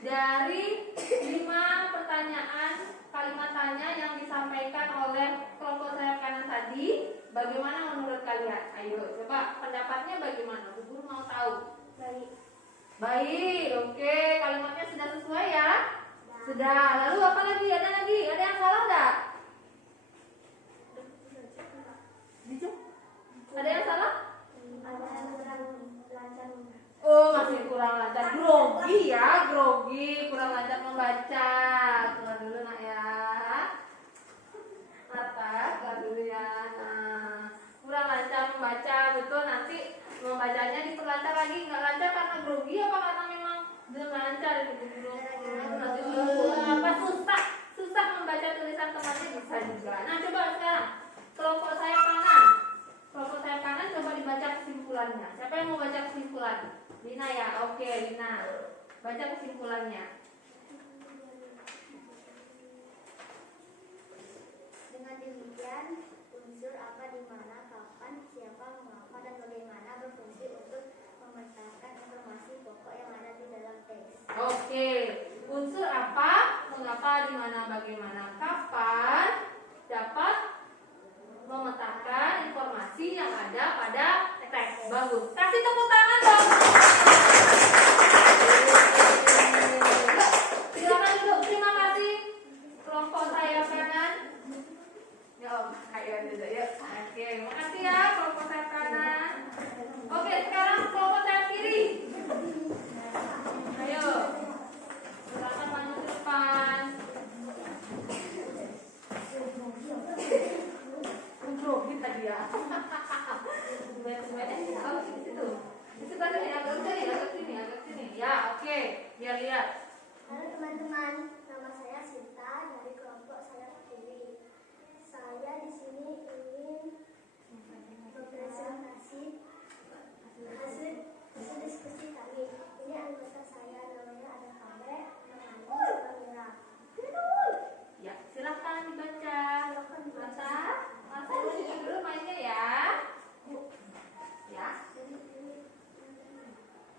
Dari 5 pertanyaan kalimat tanya yang disampaikan oleh kelompok sayap kanan tadi, bagaimana menurut kalian? Ayo, coba pendapatnya bagaimana? Bu Guru mau tahu. Baik, oke, kalimatnya sudah sesuai ya? Sudah. Lalu apa lagi? Ada lagi? Ada yang salah enggak? Ada yang salah? Ada yang kurang lancar. Oh, masih kurang lancar. Grogi ya, grogi, kurang lancar membaca. Keluar dulu nak ya. Keluar dulu ya. Nah, kurang lancar membaca, betul. Nanti membacanya diperlancar lagi. Nggak lancar karena grogi apa karena memang Belum lancar itu belum. Apa susah membaca tulisan temannya bisa juga. Nah coba sekarang kelompok sayap kanan. Kelompok sayap kanan coba dibaca kesimpulannya. Siapa yang mau baca kesimpulan? Lina ya, oke Lina. Baca kesimpulannya. Dengan demikian, unsur apa, di mana, kapan, siapa, mengapa, dan bagaimana berfungsi untuk memetakan informasi pokok yang ada di dalam teks. Oke, unsur apa, mengapa, di mana, bagaimana, kapan dapat memetakan informasi yang ada pada teks. Bagus. Kasih tepuk tangan dong. Silakan duduk. Terima kasih kelompok sayap kanan. Yuk, ayo duduk yuk. Oke, makasih ya kelompok sayap kanan. Oke, sekarang kelompok sayap kiri. Ayo, silakan maju ke depan. Grogi tadi ya. Oh, di situ. Di sebelah sini, agak sini. Ya, oke. Biar lihat. Halo teman-teman, nama saya Sinta dari kelompok sayap kiri. Saya di sini ingin mempresentasi hasil diskusi kami. Ini anggota saya, namanya ada Kade, Nurani, Samira. Ya, silakan dibaca. Masa dulu mainnya ya. Ya.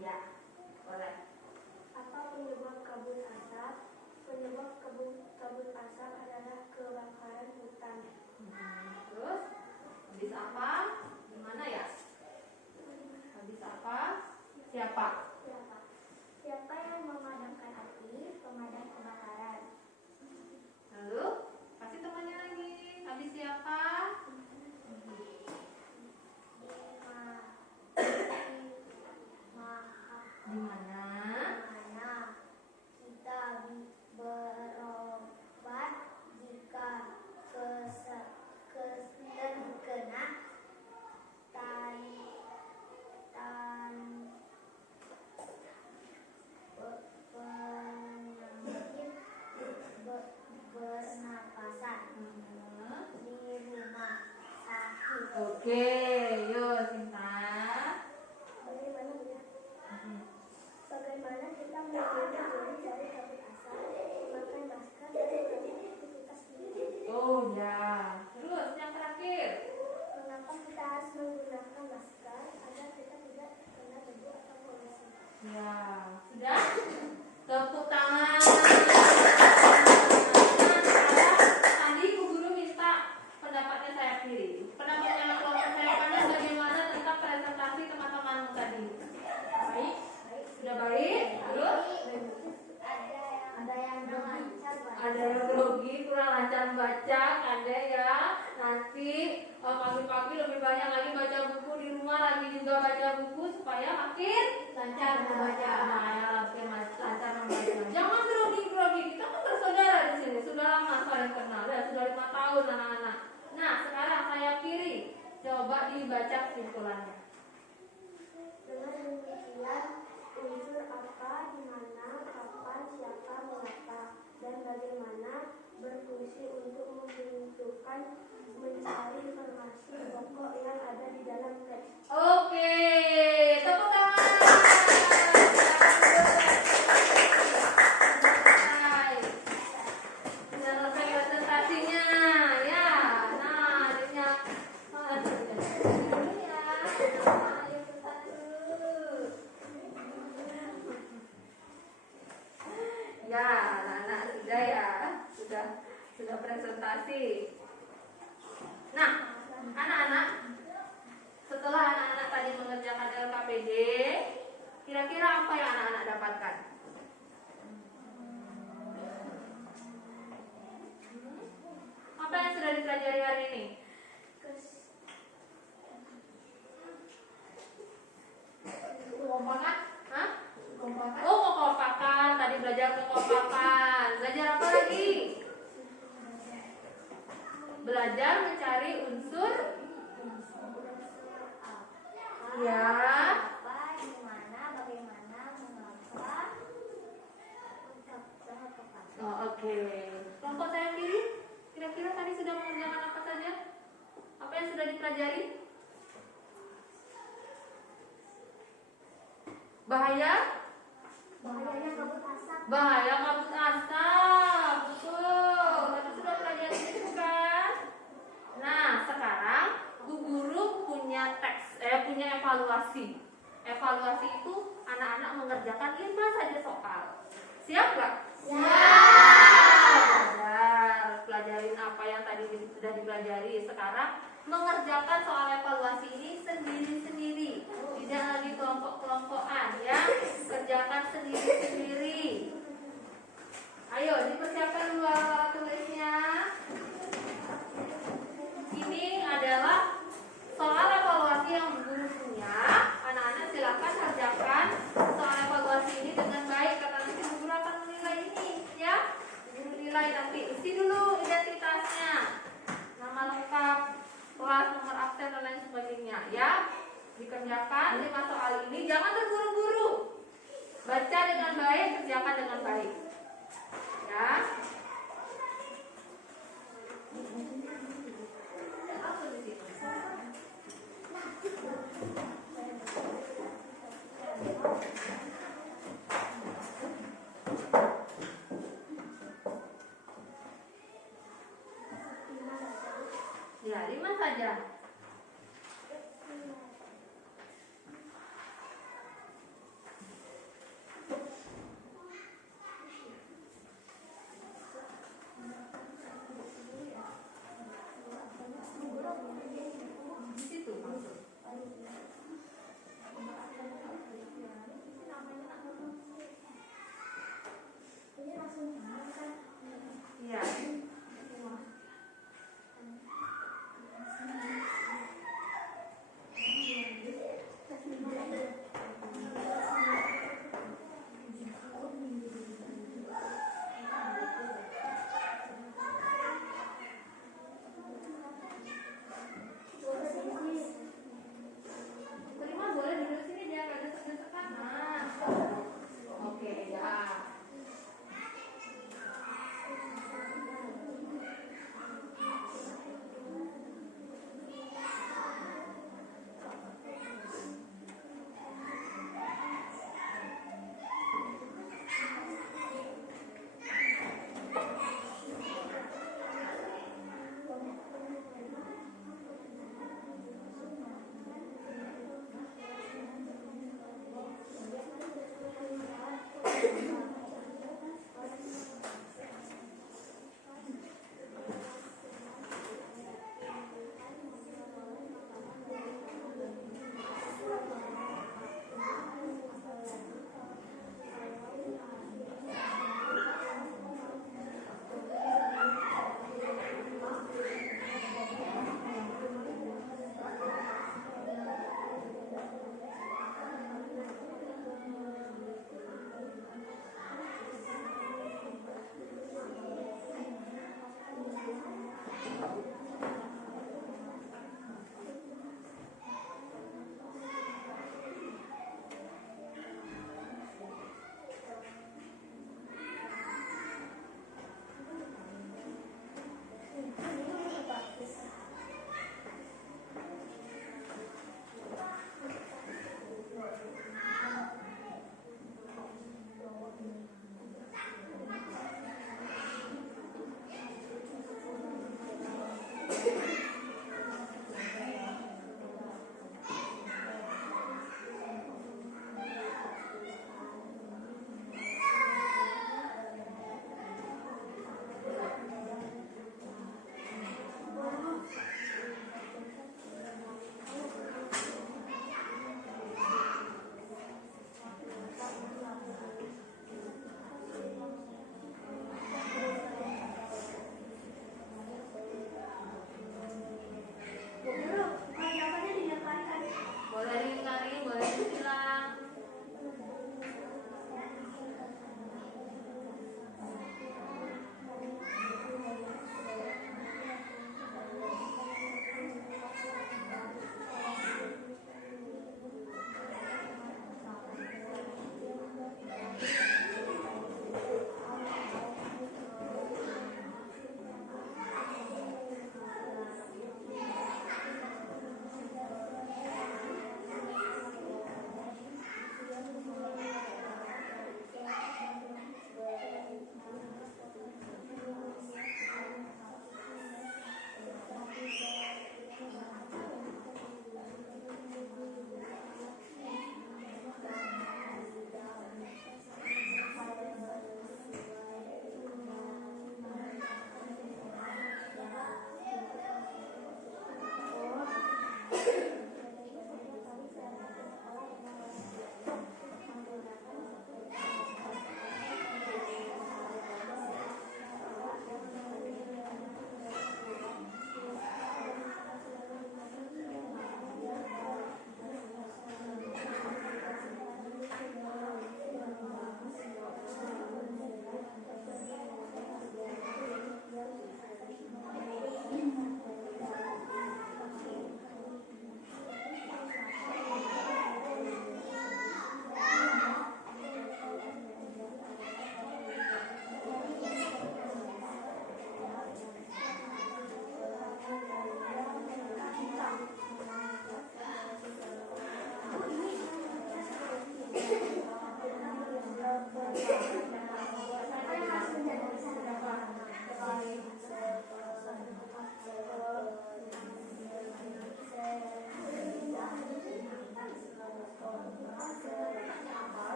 Ya. Boleh. Apa penyebab kabut asap? Penyebab kabut asap adalah kebakaran hutan. Terus habis apa? Gimana ya? Habis apa? Siapa? Siapa yang memadamkan api? Pemadam kebakaran. Lalu kasih temannya lagi. Habis siapa? Di mana? Kita berobat jika terkena penyakit bernapasan di rumah sakit. Oke, yuk Sinta. Bagaimana kita melindungi diri dari kabut asap? Memakai masker dan mengurangi aktivitas fisik. Oh ya. Terus yang terakhir. Mengapa kita harus menggunakan masker agar kita tidak kena debu atau polusi? Ya, sudah. Tepuk tangan. Tadi Bu Guru minta pendapatnya saya kiri. Pendapatnya kelompok saya kanan bagaimana tentang presentasi teman-teman tadi? Baik. Sudah baik. Terus Ada yang lancar, ada yang grogi, kurang lancar baca, ada ya. Nanti pagi-pagi lebih banyak lagi baca buku di rumah, lagi juga baca buku supaya makin lancar membaca. Makin lancar membaca. Jangan grogi. Kita kan bersaudara di sini, sudah lama saling kenal, ya sudah 5 tahun anak-anak. Nah, sekarang saya kiri, coba dibaca kesimpulannya. Dengan demikian, unsur apa, di mana, kapan, siapa, mengapa, dan bagaimana berfungsi untuk menentukan mencari informasi pokok yang ada di dalam teks. Oke, tepuk tangan. Sudah selesai presentasinya, ya. Nah, adiknya. Ya, anak-anak sudah ya, sudah presentasi. Nah, anak-anak, setelah anak-anak tadi mengerjakan LKPD, kira-kira apa yang anak-anak dapatkan? Apa yang sudah dipelajari hari ini? Kekompakan? Hah? Oh, kekompakan. Tadi belajar kekompakan. Belajar apa lagi? Belajar mencari unsur. Ya. Apa, di mana, bagaimana, mengapa, Bahayanya kabut asap. Bahaya kabut asap. Betul. Tadi sudah pelajari itu kan? Nah, sekarang Bu Guru punya punya evaluasi. Evaluasi itu anak-anak mengerjakan 5 saja soal. Siap nggak? Belajar, pelajarin apa yang tadi sudah dipelajari. Sekarang mengerjakan soal evaluasi ini sendiri-sendiri, tidak lagi kelompok-kelompokan ya. Kerjakan sendiri-sendiri. Ayo dipersiapkan dulu alat tulisnya. Ini adalah soal evaluasi yang Bu Guru punya. Anak-anak silakan kerjakan soal evaluasi ini dengan baik karena nanti Bu Guru akan menilai ini ya. Bu Guru nilai nanti. Isi dulu identitasnya, nama lengkap, kelas, nomor absen dan lain sebagainya ya. Dikerjakan 5 soal ini, jangan terburu-buru. Baca dengan baik, kerjakan dengan baik ya. Apa di situ? Ya, 5 saja. Di situ maksud. Ini langsung kan? Iya.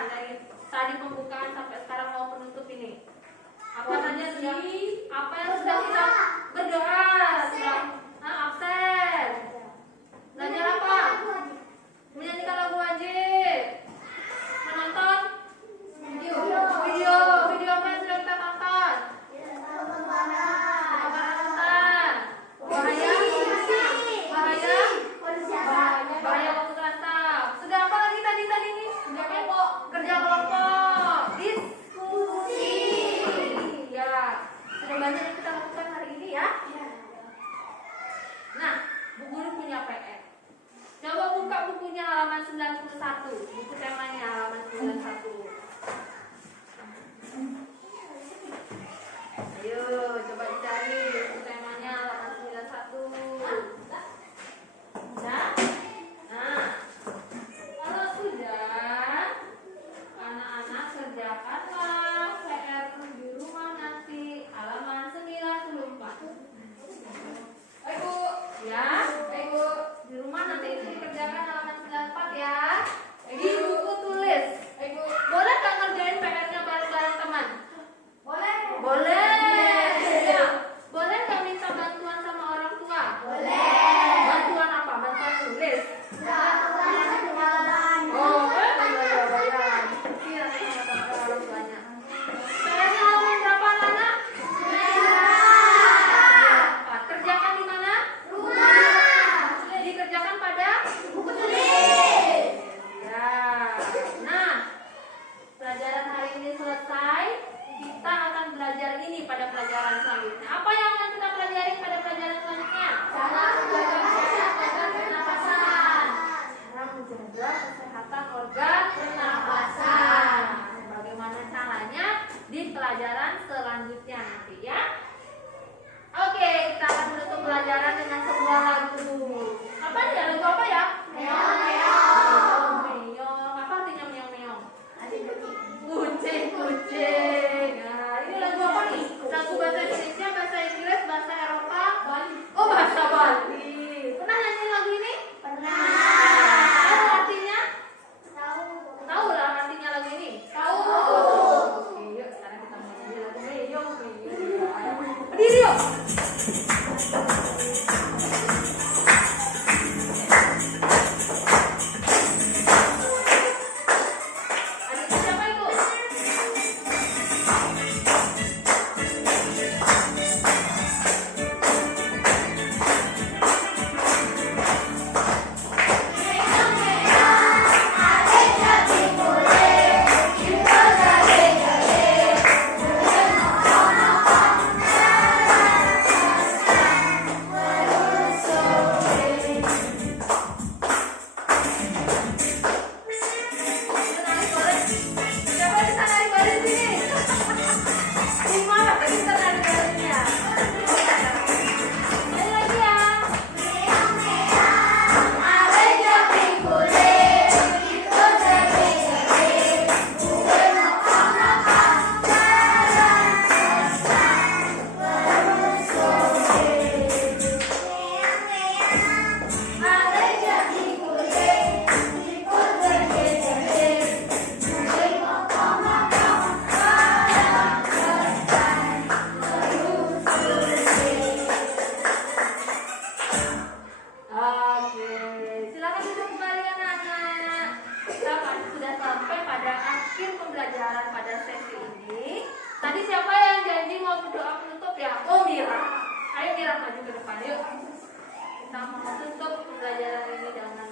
kerjakan dari tadi pembukaan sampai sekarang mau penutup ini? Apa saja sudah? Apa yang sudah kita berdoa? Sudah absen. Belajar apa? Menyanyikan lagu wajib. Menonton video apa yang sudah kita tonton? Bahaya waktu terasa. Sudah apa lagi tadi ini? Kerja kelompok, diskusi. Ya, sudah banyak yang kita lakukan hari ini ya. Nah, Bu Guru punya PR. Coba buka bukunya halaman 91. Buku temanya halaman 91. Ayo, coba dicari buku temanya halaman 91. Nah, kalau sudah, anak-anak kerjakanlah PR di rumah nanti halaman 94. Ayo, ya, ayo di rumah nanti itu dikerjakan halaman 94 ya. Di buku tulis. Boleh nggak ngerjain PR-nya bareng-bareng teman? Boleh. Ya. Boleh nggak minta bantuan sama orang tua? Boleh. Bantuan apa? Bantuan tulis. Oh, ya. Iya, sama orang tuanya. PR-nya halaman berapa, anak? Kerjakan di mana? Rumah. Dikerjakan pada buku tulis. Ya. Nah, pelajaran hari ini selesai. Kita akan belajar ini pada pelajaran selanjutnya. Apa yang akan kita pelajari pada pelajaran selanjutnya? Cara menjaga kesehatan pernapasan. Cara menjaga kesehatan organ pernapasan. Bagaimana caranya di pelajaran selanjutnya nanti ya. Oke, kita akan menutup pelajaran dengan sebuah lagu. Apa nih? Lagu apa ya? Meong meong. Meong. Apa artinya meong meong? Kucing. Nah, ini lagu apa nih? Lagu bahasa Indonesia, bahasa Inggris, bahasa Eropa, Bali. Oh, bahasa Bali. Pernah nyanyi lagu ini? Pernah. Tahu artinya? Tahu lah artinya lagu ini? Tahu. Oke, yuk sekarang kita mau nyanyi lagu meong meong. Berdiri yuk. Adik siapa itu? Siapa bisa nari baris sini? Gimana bisa nari barisnya? Nyanyi lagi ya. Oke, silakan duduk kembali anak-anak. Kita sudah sampai pada akhir pembelajaran pada sesi ini. Tadi siapa yang janji mau berdoa penutup ya? Oh, Mira. Ayo Mira maju ke depan yuk. Kita mau tutup pembelajaran ini dengan